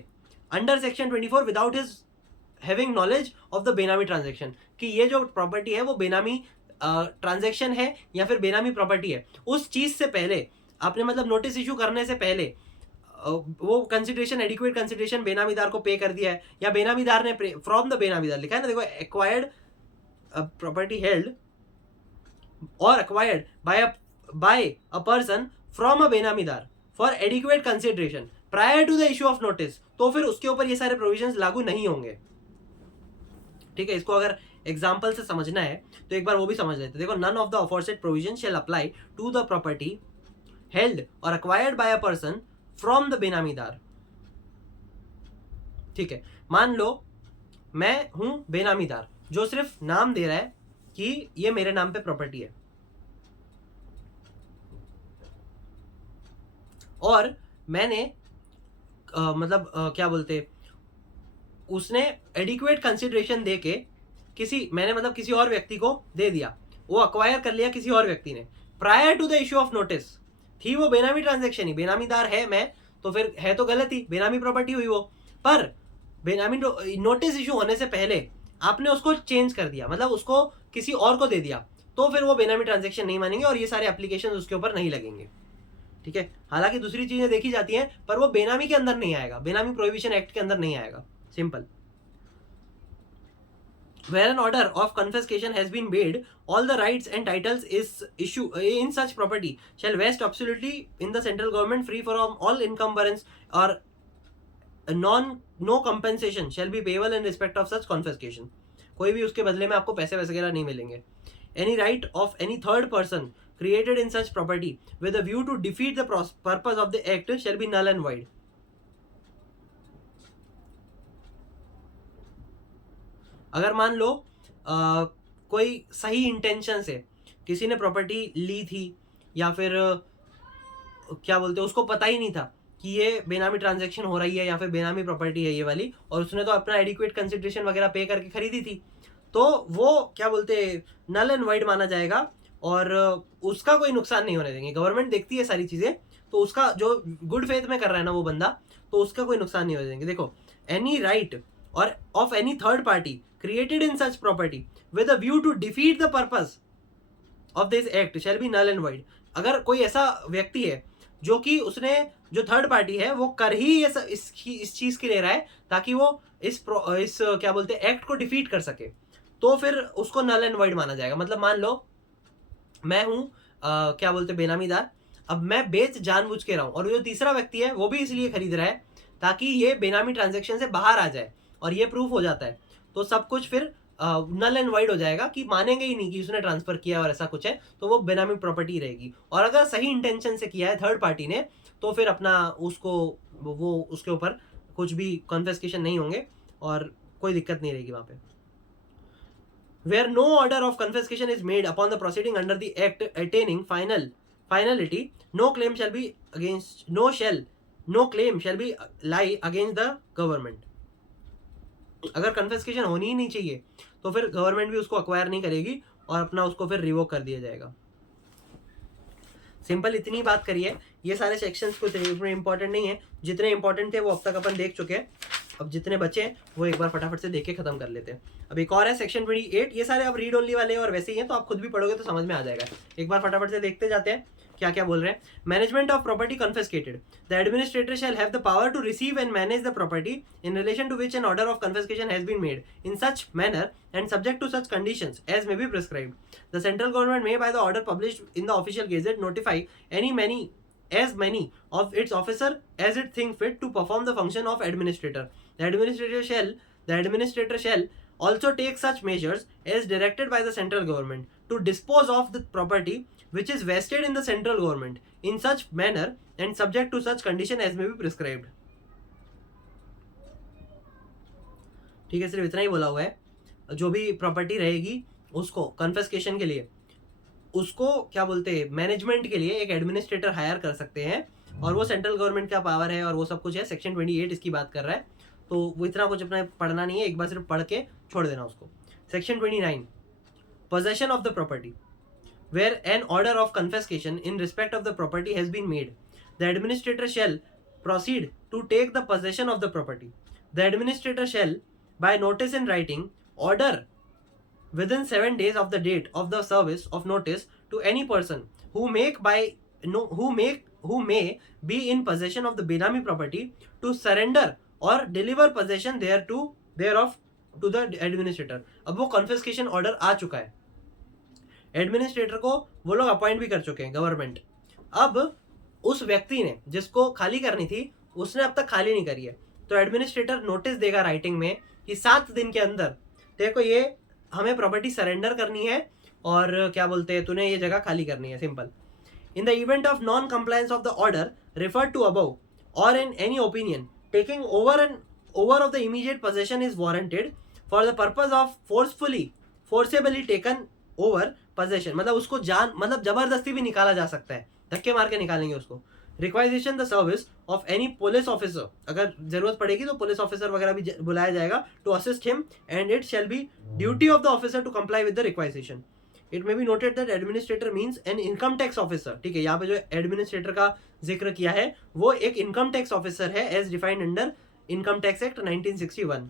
under section 24 without his having knowledge of the benami transaction, कि ये जो प्रॉपर्टी है वो बेनामी ट्रांजेक्शन है या फिर बेनामी प्रॉपर्टी है, उस चीज से पहले आपने मतलब नोटिस इशू करने से पहले वो कंसिडरेशन, एडिक्वेट कंसिडरेशन बेनामीदार को पे कर दिया है, या बेनामीदार ने फ्रॉम द बेनामीदार लिखा है ना, देखो एक्वायर्ड प्रॉपर्टी हेल्ड और acquired by a person from a बेनामीदार for adequate consideration prior to the issue of notice, तो फिर उसके ऊपर ये सारे प्रोविजंस लागू नहीं होंगे। ठीक है, इसको अगर एग्जाम्पल से समझना है तो एक बार वो भी समझ लेते हैं। देखो, none of the aforesaid provision shall apply to the property held or acquired by a person from the बेनामीदार। ठीक है, मान लो मैं हूं बेनामीदार जो सिर्फ नाम दे रहा है कि ये मेरे नाम पे प्रॉपर्टी है, और मैंने क्या बोलते, उसने एडिक्वेट कंसिडरेशन दे के मैंने मतलब किसी और व्यक्ति को दे दिया, वो अक्वायर कर लिया किसी और व्यक्ति ने prior to the issue of notice, थी वो बेनामी ट्रांजेक्शन ही, बेनामीदार है मैं तो फिर है तो गलत ही, बेनामी प्रॉपर्टी हुई वो, पर बेनामी नोटिस इशू होने से पहले आपने उसको चेंज कर दिया, मतलब उसको किसी और को दे दिया, तो फिर वो बेनामी ट्रांजेक्शन नहीं मानेंगे और ये सारे एप्लीकेशन उसके ऊपर नहीं लगेंगे। ठीक है, हालांकि दूसरी चीजें देखी जाती हैं पर वो बेनामी के अंदर नहीं आएगा, बेनामी प्रोहिबिशन एक्ट के अंदर नहीं आएगा। Simple. Where an order of confiscation has been made, all the rights and titles is issue in such property shall vest absolutely in the central government, free from all encumbrance, or no compensation shall be payable in respect of such confiscation. कोई भी उसके बदले में आपको पैसे वगैरह नहीं मिलेंगे। Any right of any third person created in such property with a view to defeat the purpose of the act shall be null and void. अगर मान लो कोई सही इंटेंशन से किसी ने प्रॉपर्टी ली थी, या फिर क्या बोलते हैं, उसको पता ही नहीं था कि ये बेनामी ट्रांजैक्शन हो रही है या फिर बेनामी प्रॉपर्टी है ये वाली, और उसने तो अपना एडिक्वेट कंसिडरेशन वगैरह पे करके खरीदी थी, तो वो क्या बोलते हैं नल एंड वाइड माना जाएगा और उसका कोई नुकसान नहीं होने देंगे। गवर्नमेंट देखती है सारी चीजें, तो उसका जो गुड फेथ में कर रहा है ना वो बंदा, तो उसका कोई नुकसान नहीं होने देंगे। देखो, एनी राइट और of any third party created in such property with a view to defeat the purpose of this act shall be null and void. अगर कोई ऐसा व्यक्ति है जो कि उसने जो थर्ड पार्टी है वो कर ही इस चीज के ले रहा है ताकि वो इस क्या बोलते हैं एक्ट को डिफीट कर सके, तो फिर उसको नल एंड वाइड माना जाएगा। मतलब मान लो मैं हूं क्या बोलते बेनामीदार, अब मैं बेच जानबूझ के रहा हूं, और जो तीसरा व्यक्ति है वो भी इसलिए खरीद रहा है ताकि ये बेनामी ट्रांजेक्शन से बाहर आ जाए, और ये प्रूफ हो जाता है, तो सब कुछ फिर नल एंड वाइड हो जाएगा कि मानेंगे ही नहीं कि उसने ट्रांसफर किया और ऐसा कुछ है, तो वो बेनामी प्रॉपर्टी रहेगी। और अगर सही इंटेंशन से किया है थर्ड पार्टी ने, तो फिर अपना उसके ऊपर कुछ भी कॉन्फिस्केशन नहीं होंगे और कोई दिक्कत नहीं रहेगी वहां पे। Where no order of confiscation is made upon the proceeding under the act attaining finality, no claim shall be lie against the government. अगर कन्फिस्केशन होनी ही नहीं चाहिए तो फिर गवर्नमेंट भी उसको अक्वायर नहीं करेगी और अपना उसको फिर रिवोक कर दिया जाएगा। सिंपल इतनी बात करिए, ये सारे सेक्शंस कुछ इतने इंपॉर्टेंट नहीं है, जितने इंपॉर्टेंट थे वो अब तक अपन देख चुके हैं, अब जितने बचे हैं वो एक बार फटाफट से देख के खत्म कर लेते हैं। अब एक और है सेक्शन 28, ये सारे अब रीड ओनली वाले और वैसे ही हैं, तो आप खुद भी पढ़ोगे तो समझ में आ जाएगा। एक बार फटाफट से देखते जाते हैं क्या क्या बोल रहे हैं। Management of property confiscated, the administrator shall have the power to receive and manage the property in relation to which an order of confiscation has been made in such manner and subject to such conditions as may be prescribed. The central government may by the order published in the official gazette notify as many of its officer as it think fit to perform the function of administrator. The administrator shall also take such measures as directed by the central government to dispose of the property which is vested in the central government in such manner and subject to such condition as may be prescribed. ठीक है, सिर्फ इतना ही बोला हुआ है. जो भी property रहेगी उसको कन्फिस्केशन के लिए उसको क्या बोलते हैं, मैनेजमेंट के लिए एक एडमिनिस्ट्रेटर हायर कर सकते हैं और वो सेंट्रल गवर्नमेंट का पावर है और वो सब कुछ है. सेक्शन 28 इसकी बात कर रहा है, तो वो इतना कुछ अपना पढ़ना नहीं है, एक बार सिर्फ पढ़ के छोड़ देना उसको. Section 29 possession of the property. Where an order of confiscation in respect of the property has been made, the administrator shall proceed to take the possession of the property. The administrator shall, by notice in writing, order within 7 days of the date of the service of notice to any person who may be in possession of the Benami property to surrender or deliver possession thereof to the administrator. अब वो confiscation order आ चुका है, administrator को वो लोग appoint भी कर चुके हैं गवर्नमेंट. अब उस व्यक्ति ने जिसको खाली करनी थी उसने अब तक खाली नहीं करी है, तो एडमिनिस्ट्रेटर नोटिस देगा राइटिंग में कि 7 दिन के अंदर तेरे को ये हमें प्रॉपर्टी सरेंडर करनी है और क्या बोलते हैं तूने ये जगह खाली करनी है. Simple. In the event of non compliance of the order referred to above or in any opinion taking over of the immediate possession is warranted for the purpose of forcibly taken over possession. मतलब उसको मतलब जबरदस्ती भी निकाला जा सकता है, धक्के मार के निकालेंगे उसको. Requisition the service of any police officer, अगर जरूरत पड़ेगी तो पुलिस ऑफिसर वगैरह भी बुलाया जाएगा to assist him and it shall be duty of the officer to comply with the requisition. It may be noted that administrator means an income tax officer. ठीक है, यहाँ पे जो एडमिनिस्ट्रेटर का जिक्र किया है वो एक इनकम टैक्स ऑफिसर है as defined under income tax act 1961.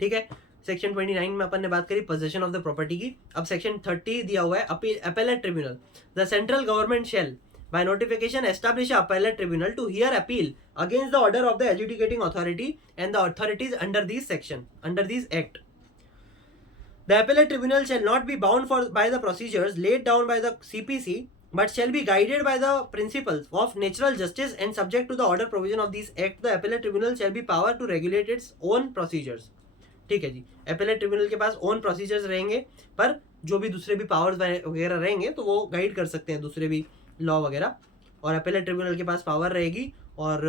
ठीक है, सेक्शन 29 में अपन ने बात करी पोजेशन ऑफ द प्रॉपर्टी की. अब सेक्शन 30 दिया हुआ है appellate tribunal. The central government shall by notification establish a appellate tribunal to hear appeal against the order of the adjudicating authority and the authorities under these act. The appellate tribunal shall not be bound by the procedures laid down by the CPC but shall be guided by the principles of natural justice and subject to the order provision of these act. The appellate tribunal shall be power to regulate its own procedures. ठीक है जी, appellate tribunal के पास own procedures रहेंगे पर जो भी दूसरे भी powers वगैरह रहेंगे तो वो गाइड कर सकते हैं दूसरे भी लॉ वगैरह. और एपेलेट ट्रिब्यूनल के पास पावर रहेगी और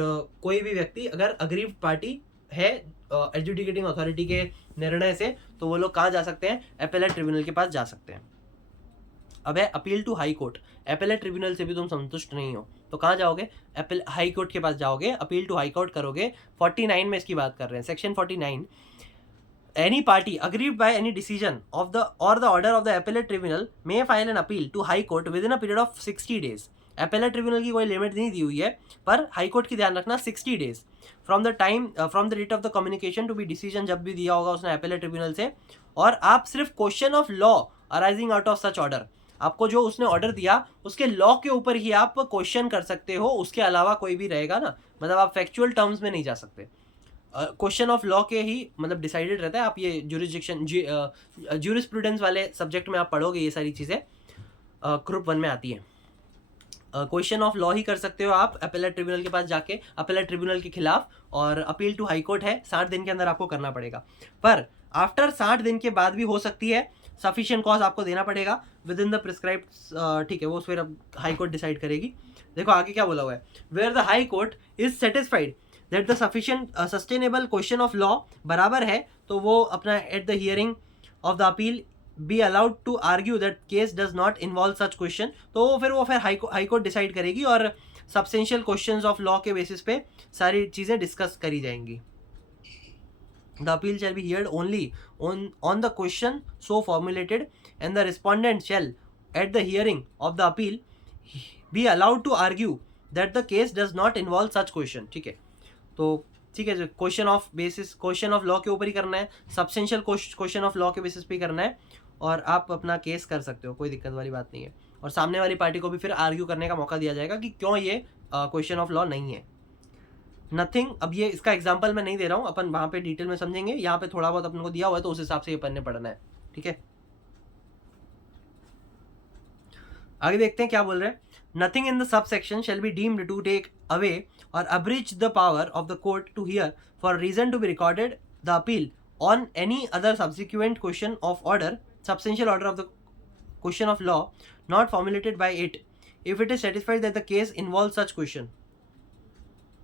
कोई भी व्यक्ति अगर अग्रीव्ड पार्टी है एडजुडिकेटिंग अथॉरिटी के निर्णय से तो वो लोग कहाँ जा सकते हैं, एपेलेट ट्रिब्यूनल के पास जा सकते हैं. अब है appeal to high court. Appellate tribunal से भी तुम संतुष्ट नहीं हो तो कहाँ जाओगे, हाई कोर्ट के पास जाओगे, अपील टू हाई कोर्ट करोगे. 49 में इसकी बात कर रहे हैं. Section 49 any party aggrieved by any decision of the order of the appellate tribunal may file an appeal to high court within a period of 60 days. appellate tribunal की कोई limit नहीं दी हुई है पर हाई कोर्ट की ध्यान रखना 60 days from the date of the communication to be decision, जब भी दिया होगा उसने appellate tribunal से. और आप सिर्फ question of law arising out of such order, आपको जो उसने ऑर्डर दिया उसके लॉ के ऊपर ही आप क्वेश्चन कर सकते हो, उसके अलावा कोई भी रहेगा ना, मतलब आप फैक्चुअल टर्म्स में नहीं जा सकते. क्वेश्चन ऑफ लॉ के ही मतलब डिसाइडेड रहता है. आप ये ज्यूरिसडिक्शन ज्यूरिस्प्रूडेंस वाले सब्जेक्ट में आप पढ़ोगे ये सारी चीज़ें, ग्रुप 1 में आती है. क्वेश्चन ऑफ लॉ ही कर सकते हो आप अपेलेट ट्रिब्यूनल के पास जाके, अपेलेट ट्रिब्यूनल के खिलाफ. और अपील टू हाई कोर्ट है, 60 दिन के अंदर आपको करना पड़ेगा. पर आफ्टर 60 दिन के बाद भी हो सकती है, सफिशिएंट कॉज आपको देना पड़ेगा विद इन द प्रिस्क्राइब्ड. ठीक है, वो फिर अब हाई कोर्ट डिसाइड करेगी. देखो आगे क्या बोला हुआ है, where the high court is satisfied that the sufficient sustainable question of law बराबर है तो वो अपना at the hearing of the appeal be allowed to argue that case does not involve such question. तो वो फिर हाई कोर्ट डिसाइड करेगी और सब्सटेंशियल क्वेश्चंस ऑफ लॉ के बेसिस पे सारी चीज़ें डिस्कस करी जाएंगी. The appeal shall be heard only on the question so formulated and the respondent shall at the hearing of the appeal be allowed to argue that the case does not involve such question. ठीक है, तो ठीक है, question of law के ऊपर ही करना है, substantial question of law के बेसिस पे ही करना है और आप अपना केस कर सकते हो, कोई दिक्कत वाली बात नहीं है. और सामने वाली पार्टी को भी फिर आर्ग्यू करने का मौका दिया जाएगा कि क्यों ये क्वेश्चन ऑफ लॉ नहीं है. नथिंग, अब ये इसका एग्जाम्पल मैं नहीं दे रहा हूँ, अपन वहाँ पे डिटेल में समझेंगे. यहाँ पे थोड़ा बहुत अपन को दिया हुआ है तो उस हिसाब से अपन ने पढ़ना है. ठीक है, आगे देखते हैं क्या बोल रहे हैं. Nothing in the subsection shall be deemed to take away or abridge the power of the court to hear for reason to be recorded the appeal on any other subsequent question of order, substantial order of the question of law not formulated bye it if it is satisfied that the case involve such question.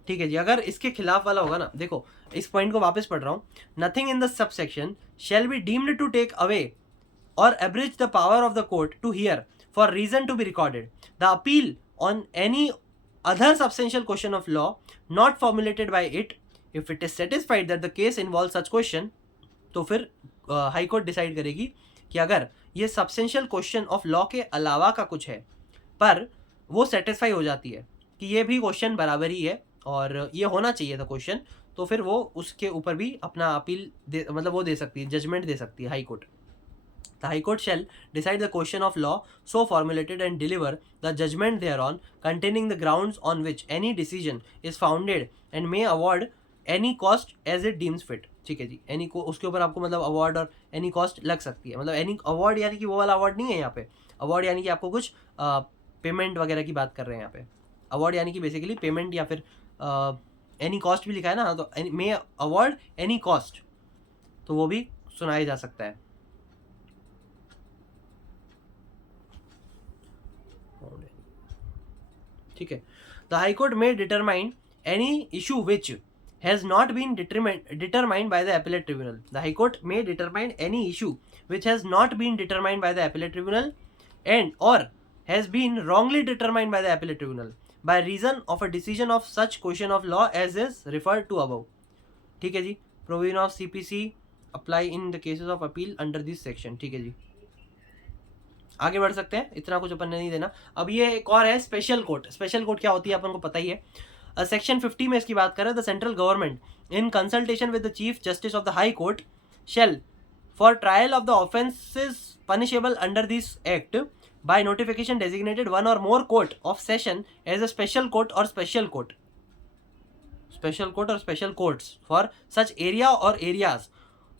ठीक है जी, अगर इसके खिलाफ वाला होगा ना, देखो इस पॉइंट को वापस पढ़ रहा हूँ, nothing in the subsection shall be deemed to take away or abridge the power of the court to hear for reason to be recorded the appeal on any other substantial question of law not formulated by it if it is satisfied that the case involves such question। तो फिर high court decide करेगी कि अगर ये substantial question of law के अलावा का कुछ है पर वो सेटिस्फाई हो जाती है कि ये भी क्वेश्चन बराबर ही है और ये होना चाहिए था क्वेश्चन, तो फिर वो उसके ऊपर भी अपना अपील मतलब वो दे सकती है, जजमेंट दे सकती है high court. The High Court shall decide the question of law so formulated and deliver the judgment thereon containing the grounds on which any decision is founded and may award any cost as it deems fit। ठीक है जी, any को उसके ऊपर आपको मतलब award और any cost लग सकती है। मतलब एनी अवार्ड यानी कि वो वाला अवार्ड नहीं है यहाँ पे, अवार्ड यानी कि आपको कुछ पेमेंट वगैरह की बात कर रहे हैं यहाँ पे। अवार्ड यानी कि बेसिकली पेमेंट या फिर एनी कॉस्ट भी लिखा है ना, तो मे अवार्ड एनी कॉस्ट, तो वो भी सुनाया जा सकता है। ठीक है, the high court may determine any issue which has not been determined by the appellate tribunal. The high court may determine any issue which has not been determined by the appellate tribunal and or has been wrongly determined by the appellate tribunal by reason of a decision of such question of law as is referred to above। ठीक है जी, provision of CPC apply in the cases of appeal under this section। ठीक है जी, आगे बढ़ सकते हैं, इतना कुछ अपन ने नहीं देना। अब ये एक और है स्पेशल कोर्ट। स्पेशल कोर्ट क्या होती है अपन को पता ही है। सेक्शन 50 में इसकी बात करें, the central government in consultation with the chief justice of the high court shall for trial of the offences punishable under this act by notification designated one और more court of session as a special court or special court, special court or special courts for such area or areas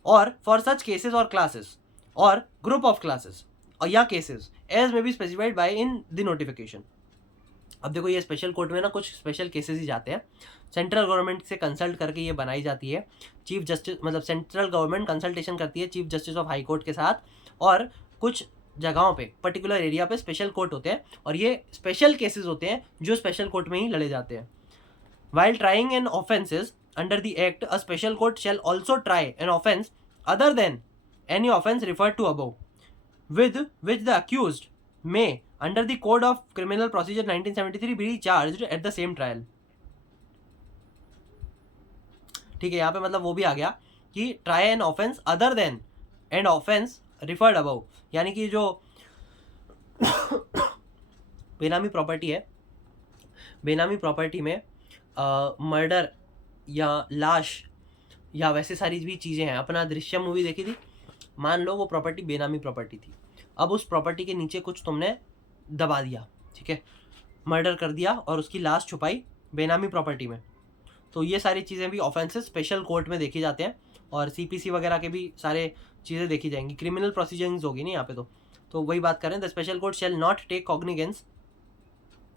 or for such cases or classes or group of classes or या cases as may be specified by in the notification. अब देखो ये special court में ना कुछ special cases ही जाते हैं, central government से कंसल्ट करके ये बनाई जाती है। चीफ जस्टिस मतलब सेंट्रल गवर्नमेंट कंसल्टेशन करती है chief justice of high court के साथ, और कुछ जगहों पे पर्टिकुलर एरिया पे स्पेशल कोर्ट होते हैं और ये स्पेशल केसेस होते हैं जो स्पेशल कोर्ट में ही लड़े जाते हैं। While trying an offences under the act a special court shall also try an offence other than any offence referred to above with which the accused may under the code of criminal procedure 1973 be charged at the same trial। ठीक है, यहाँ पे मतलब वो भी आ गया कि try an offence other then and offence referred above, यानी कि जो बेनामी प्रॉपर्टी है, बेनामी प्रॉपर्टी में मर्डर या लाश या वैसे सारी भी चीज़ें हैं। अपना दृश्यम मूवी देखी थी, मान लो वो प्रॉपर्टी बेनामी प्रॉपर्टी थी, अब उस प्रॉपर्टी के नीचे कुछ तुमने दबा दिया, ठीक है, मर्डर कर दिया और उसकी लाश छुपाई बेनामी प्रॉपर्टी में, तो ये सारी चीज़ें भी ऑफेंसेस स्पेशल कोर्ट में देखे जाते हैं और CPC वगैरह के भी सारे चीज़ें देखी जाएंगी। क्रिमिनल प्रोसीजरिंग्स होगी नहीं यहाँ पे, तो वही बात करें, the special court shall not take cognizance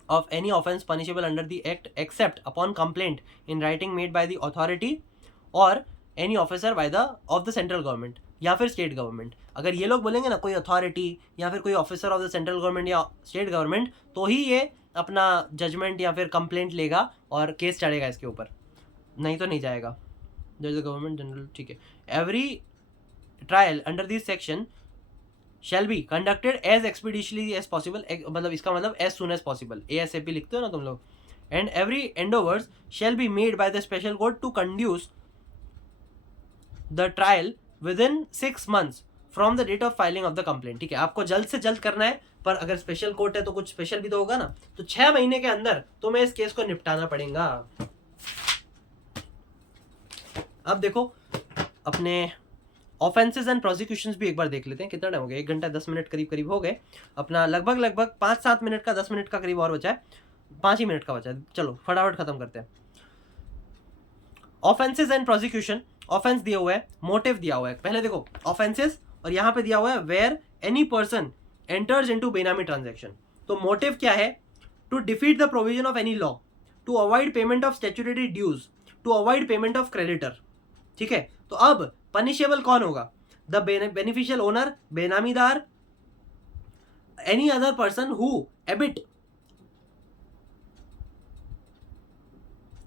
of any offence punishable under the act except upon complaint in writing made by the authority or any officer by the of the central government या फिर state government. अगर ये लोग बोलेंगे ना कोई authority या फिर कोई officer of the central government या स्टेट गवर्नमेंट, तो ही ये अपना जजमेंट या फिर कंप्लेंट लेगा और केस चढ़ेगा इसके ऊपर, नहीं तो नहीं जाएगा। जज द गवर्नमेंट जनरल, ठीक है। Every trial under this section shall be conducted as expeditiously as possible, मतलब इसका मतलब as soon as possible, ASAP लिखते हो ना तुम लोग। And every endeavours shall be made by the special court to कंड्यूस the trial within 6 months from the date of filing of the complaint। ठीक है, आपको जल्द से जल्द करना है, पर अगर स्पेशल कोर्ट है तो कुछ स्पेशल भी तो होगा ना, तो 6 महीने के अंदर तुम्हें इस केस को निपटाना पड़ेगा। अब देखो अपने ऑफेंसेस एंड प्रोसिक्यूशंस भी एक बार देख लेते हैं। कितना टाइम हो गया, 1 घंटा 10 मिनट करीब करीब हो गए। अपना लगभग 5-7 मिनट का 10 मिनट का करीब और बचा है, 5 ही मिनट का बचा है। चलो फटाफट खत्म करते हैं। ऑफेंसेस एंड प्रोसिक्यूशन, ऑफेंस दिया हुआ है, मोटिव दिया हुआ है। पहले देखो ऑफेंसेस और यहाँ पे दिया हुआ है where any person enters into benami transaction. तो मोटिव क्या है, to defeat the provision of any law, to avoid payment of statutory dues, to avoid payment of creditor. ठीक है, तो अब पनिशेबल कौन होगा, the beneficial owner, benamidar, any other person who abet,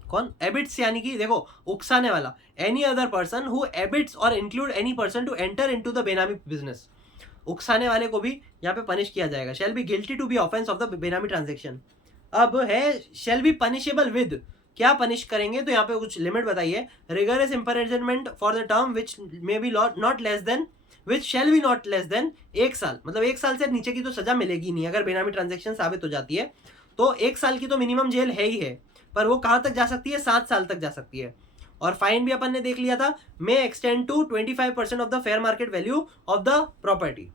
कौन एबिट्स, यानी कि देखो उकसाने वाला, any other person who abets or include any person to enter into the बेनामी बिजनेस, उकसाने वाले को भी यहाँ पे पनिश किया जाएगा। Shall be guilty to be offence of the benami transaction. अब है शैल बी पनिशेबल विद, क्या पनिश करेंगे, तो यहाँ पे कुछ लिमिट बताइए। Rigorous imprisonment for the term which may be not less than, which shall be not less than 1 साल, मतलब 1 साल से नीचे की तो सजा मिलेगी नहीं अगर बेनामी ट्रांजेक्शन साबित हो जाती है, तो 1 साल की तो मिनिमम जेल है ही है, पर वो कहाँ तक जा सकती है, 7 साल तक जा सकती है। और फाइन भी अपन ने देख लिया था, may extend to 25% of the fair market value of the property.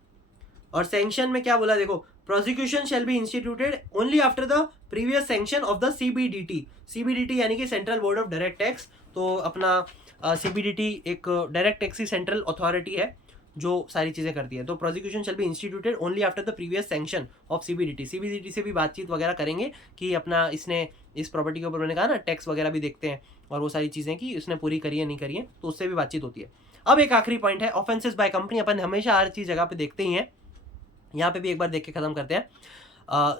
और सैंक्शन में क्या बोला, देखो prosecution shall be instituted only after the previous sanction of the CBDT. CBDT यानी कि central board of direct tax, तो अपना सीबीडीटी एक डायरेक्ट टैक्स की सेंट्रल अथॉरिटी है जो सारी चीज़ें करती है। तो prosecution shall be instituted only after the previous sanction of CBDT. CBDT से भी बातचीत वगैरह करेंगे कि अपना इसने इस प्रॉपर्टी के ऊपर, मैंने कहा ना टैक्स वगैरह भी देखते हैं और वो सारी चीज़ें कि इसने पूरी करी है नहीं करी है, तो उससे भी बातचीत होती है। अब एक आखिरी पॉइंट है ऑफेंसेस बाय कंपनी। अपन हमेशा हर चीज़ जगह पे देखते ही हैं, यहाँ पे भी एक बार देख के खत्म करते हैं।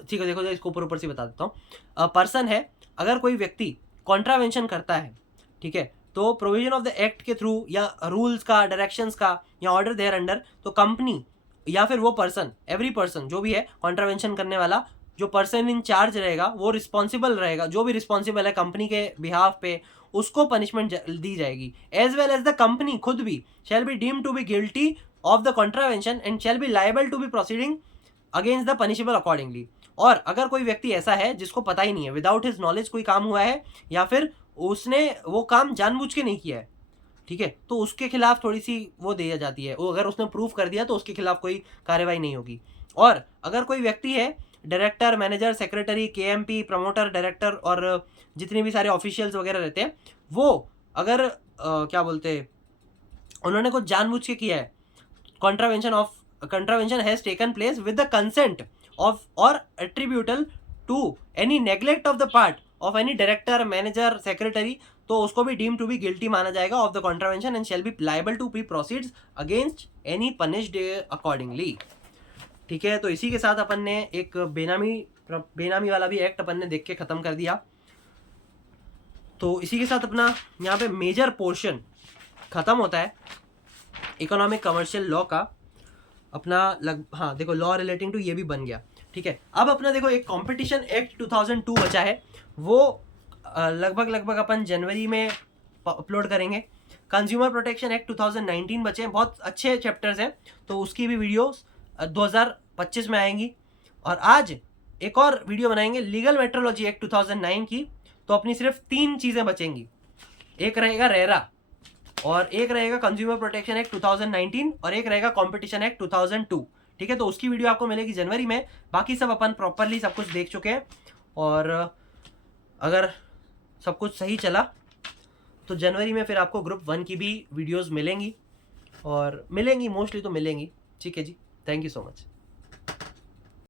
ठीक है, देखो इसको ऊपर से बता देता हूँ। पर्सन है, अगर कोई व्यक्ति कॉन्ट्रावेंशन करता है, ठीक है, तो प्रोविजन ऑफ द एक्ट के थ्रू या रूल्स का, डायरेक्शंस का या ऑर्डर देयर अंडर, तो कंपनी या फिर वो पर्सन, एवरी पर्सन जो भी है कॉन्ट्रावेंशन करने वाला, जो पर्सन इन चार्ज रहेगा वो रिस्पॉन्सिबल रहेगा, जो भी रिस्पॉन्सिबल है कंपनी के बिहाफ पे, उसको पनिशमेंट दी जाएगी। As well as the company खुद भी shall be deemed to be guilty of the contravention and shall be liable to be proceeding against the punishable accordingly. और अगर कोई व्यक्ति ऐसा है जिसको पता ही नहीं है, विदाउट हिज नॉलेज कोई काम हुआ है या फिर उसने वो काम जानबूझ के नहीं किया है, ठीक है, तो उसके खिलाफ थोड़ी सी वो दी जाती है, वो अगर उसने प्रूफ कर दिया तो उसके खिलाफ कोई कार्रवाई नहीं होगी। और अगर कोई व्यक्ति है, director, manager, secretary, KMP, promoter, director और जितने भी सारे ऑफिशियल्स वगैरह रहते हैं, वो अगर क्या बोलते हैं, उन्होंने कुछ जानबूझ के किया है, contravention has taken place with the consent of or attributable to any neglect of the part of any director, manager, secretary, तो उसको भी deemed to be guilty माना जाएगा of the contravention and shall be liable to be proceeds against any punished accordingly। ठीक है, तो इसी के साथ अपन ने एक बेनामी वाला भी एक्ट अपन ने देख के खत्म कर दिया। तो इसी के साथ अपना यहाँ पे मेजर पोर्शन खत्म होता है इकोनॉमिक कमर्शियल लॉ का अपना हाँ देखो लॉ रिलेटिंग टू ये भी बन गया। ठीक है, अब अपना देखो एक कंपटीशन एक्ट 2002 बचा है, वो लगभग अपन जनवरी में अपलोड करेंगे। कंज्यूमर प्रोटेक्शन एक्ट 2019 बचे हैं, बहुत अच्छे चैप्टर्स हैं, तो उसकी भी वीडियोस 2025 में आएंगी। और आज एक और वीडियो बनाएंगे लीगल मेट्रोलॉजी एक्ट 2009 की, तो अपनी सिर्फ 3 चीज़ें बचेंगी, एक रहेगा रेरा और एक रहेगा कंज्यूमर प्रोटेक्शन एक्ट 2019 और एक रहेगा कंपटीशन एक्ट 2002। ठीक है, तो उसकी वीडियो आपको मिलेगी जनवरी में। बाकी सब अपन प्रॉपरली सब कुछ देख चुके हैं, और अगर सब कुछ सही चला तो जनवरी में फिर आपको ग्रुप 1 की भी वीडियोस मिलेंगी, और मिलेंगी मोस्टली तो मिलेंगी। ठीक है जी, थैंक यू सो मच।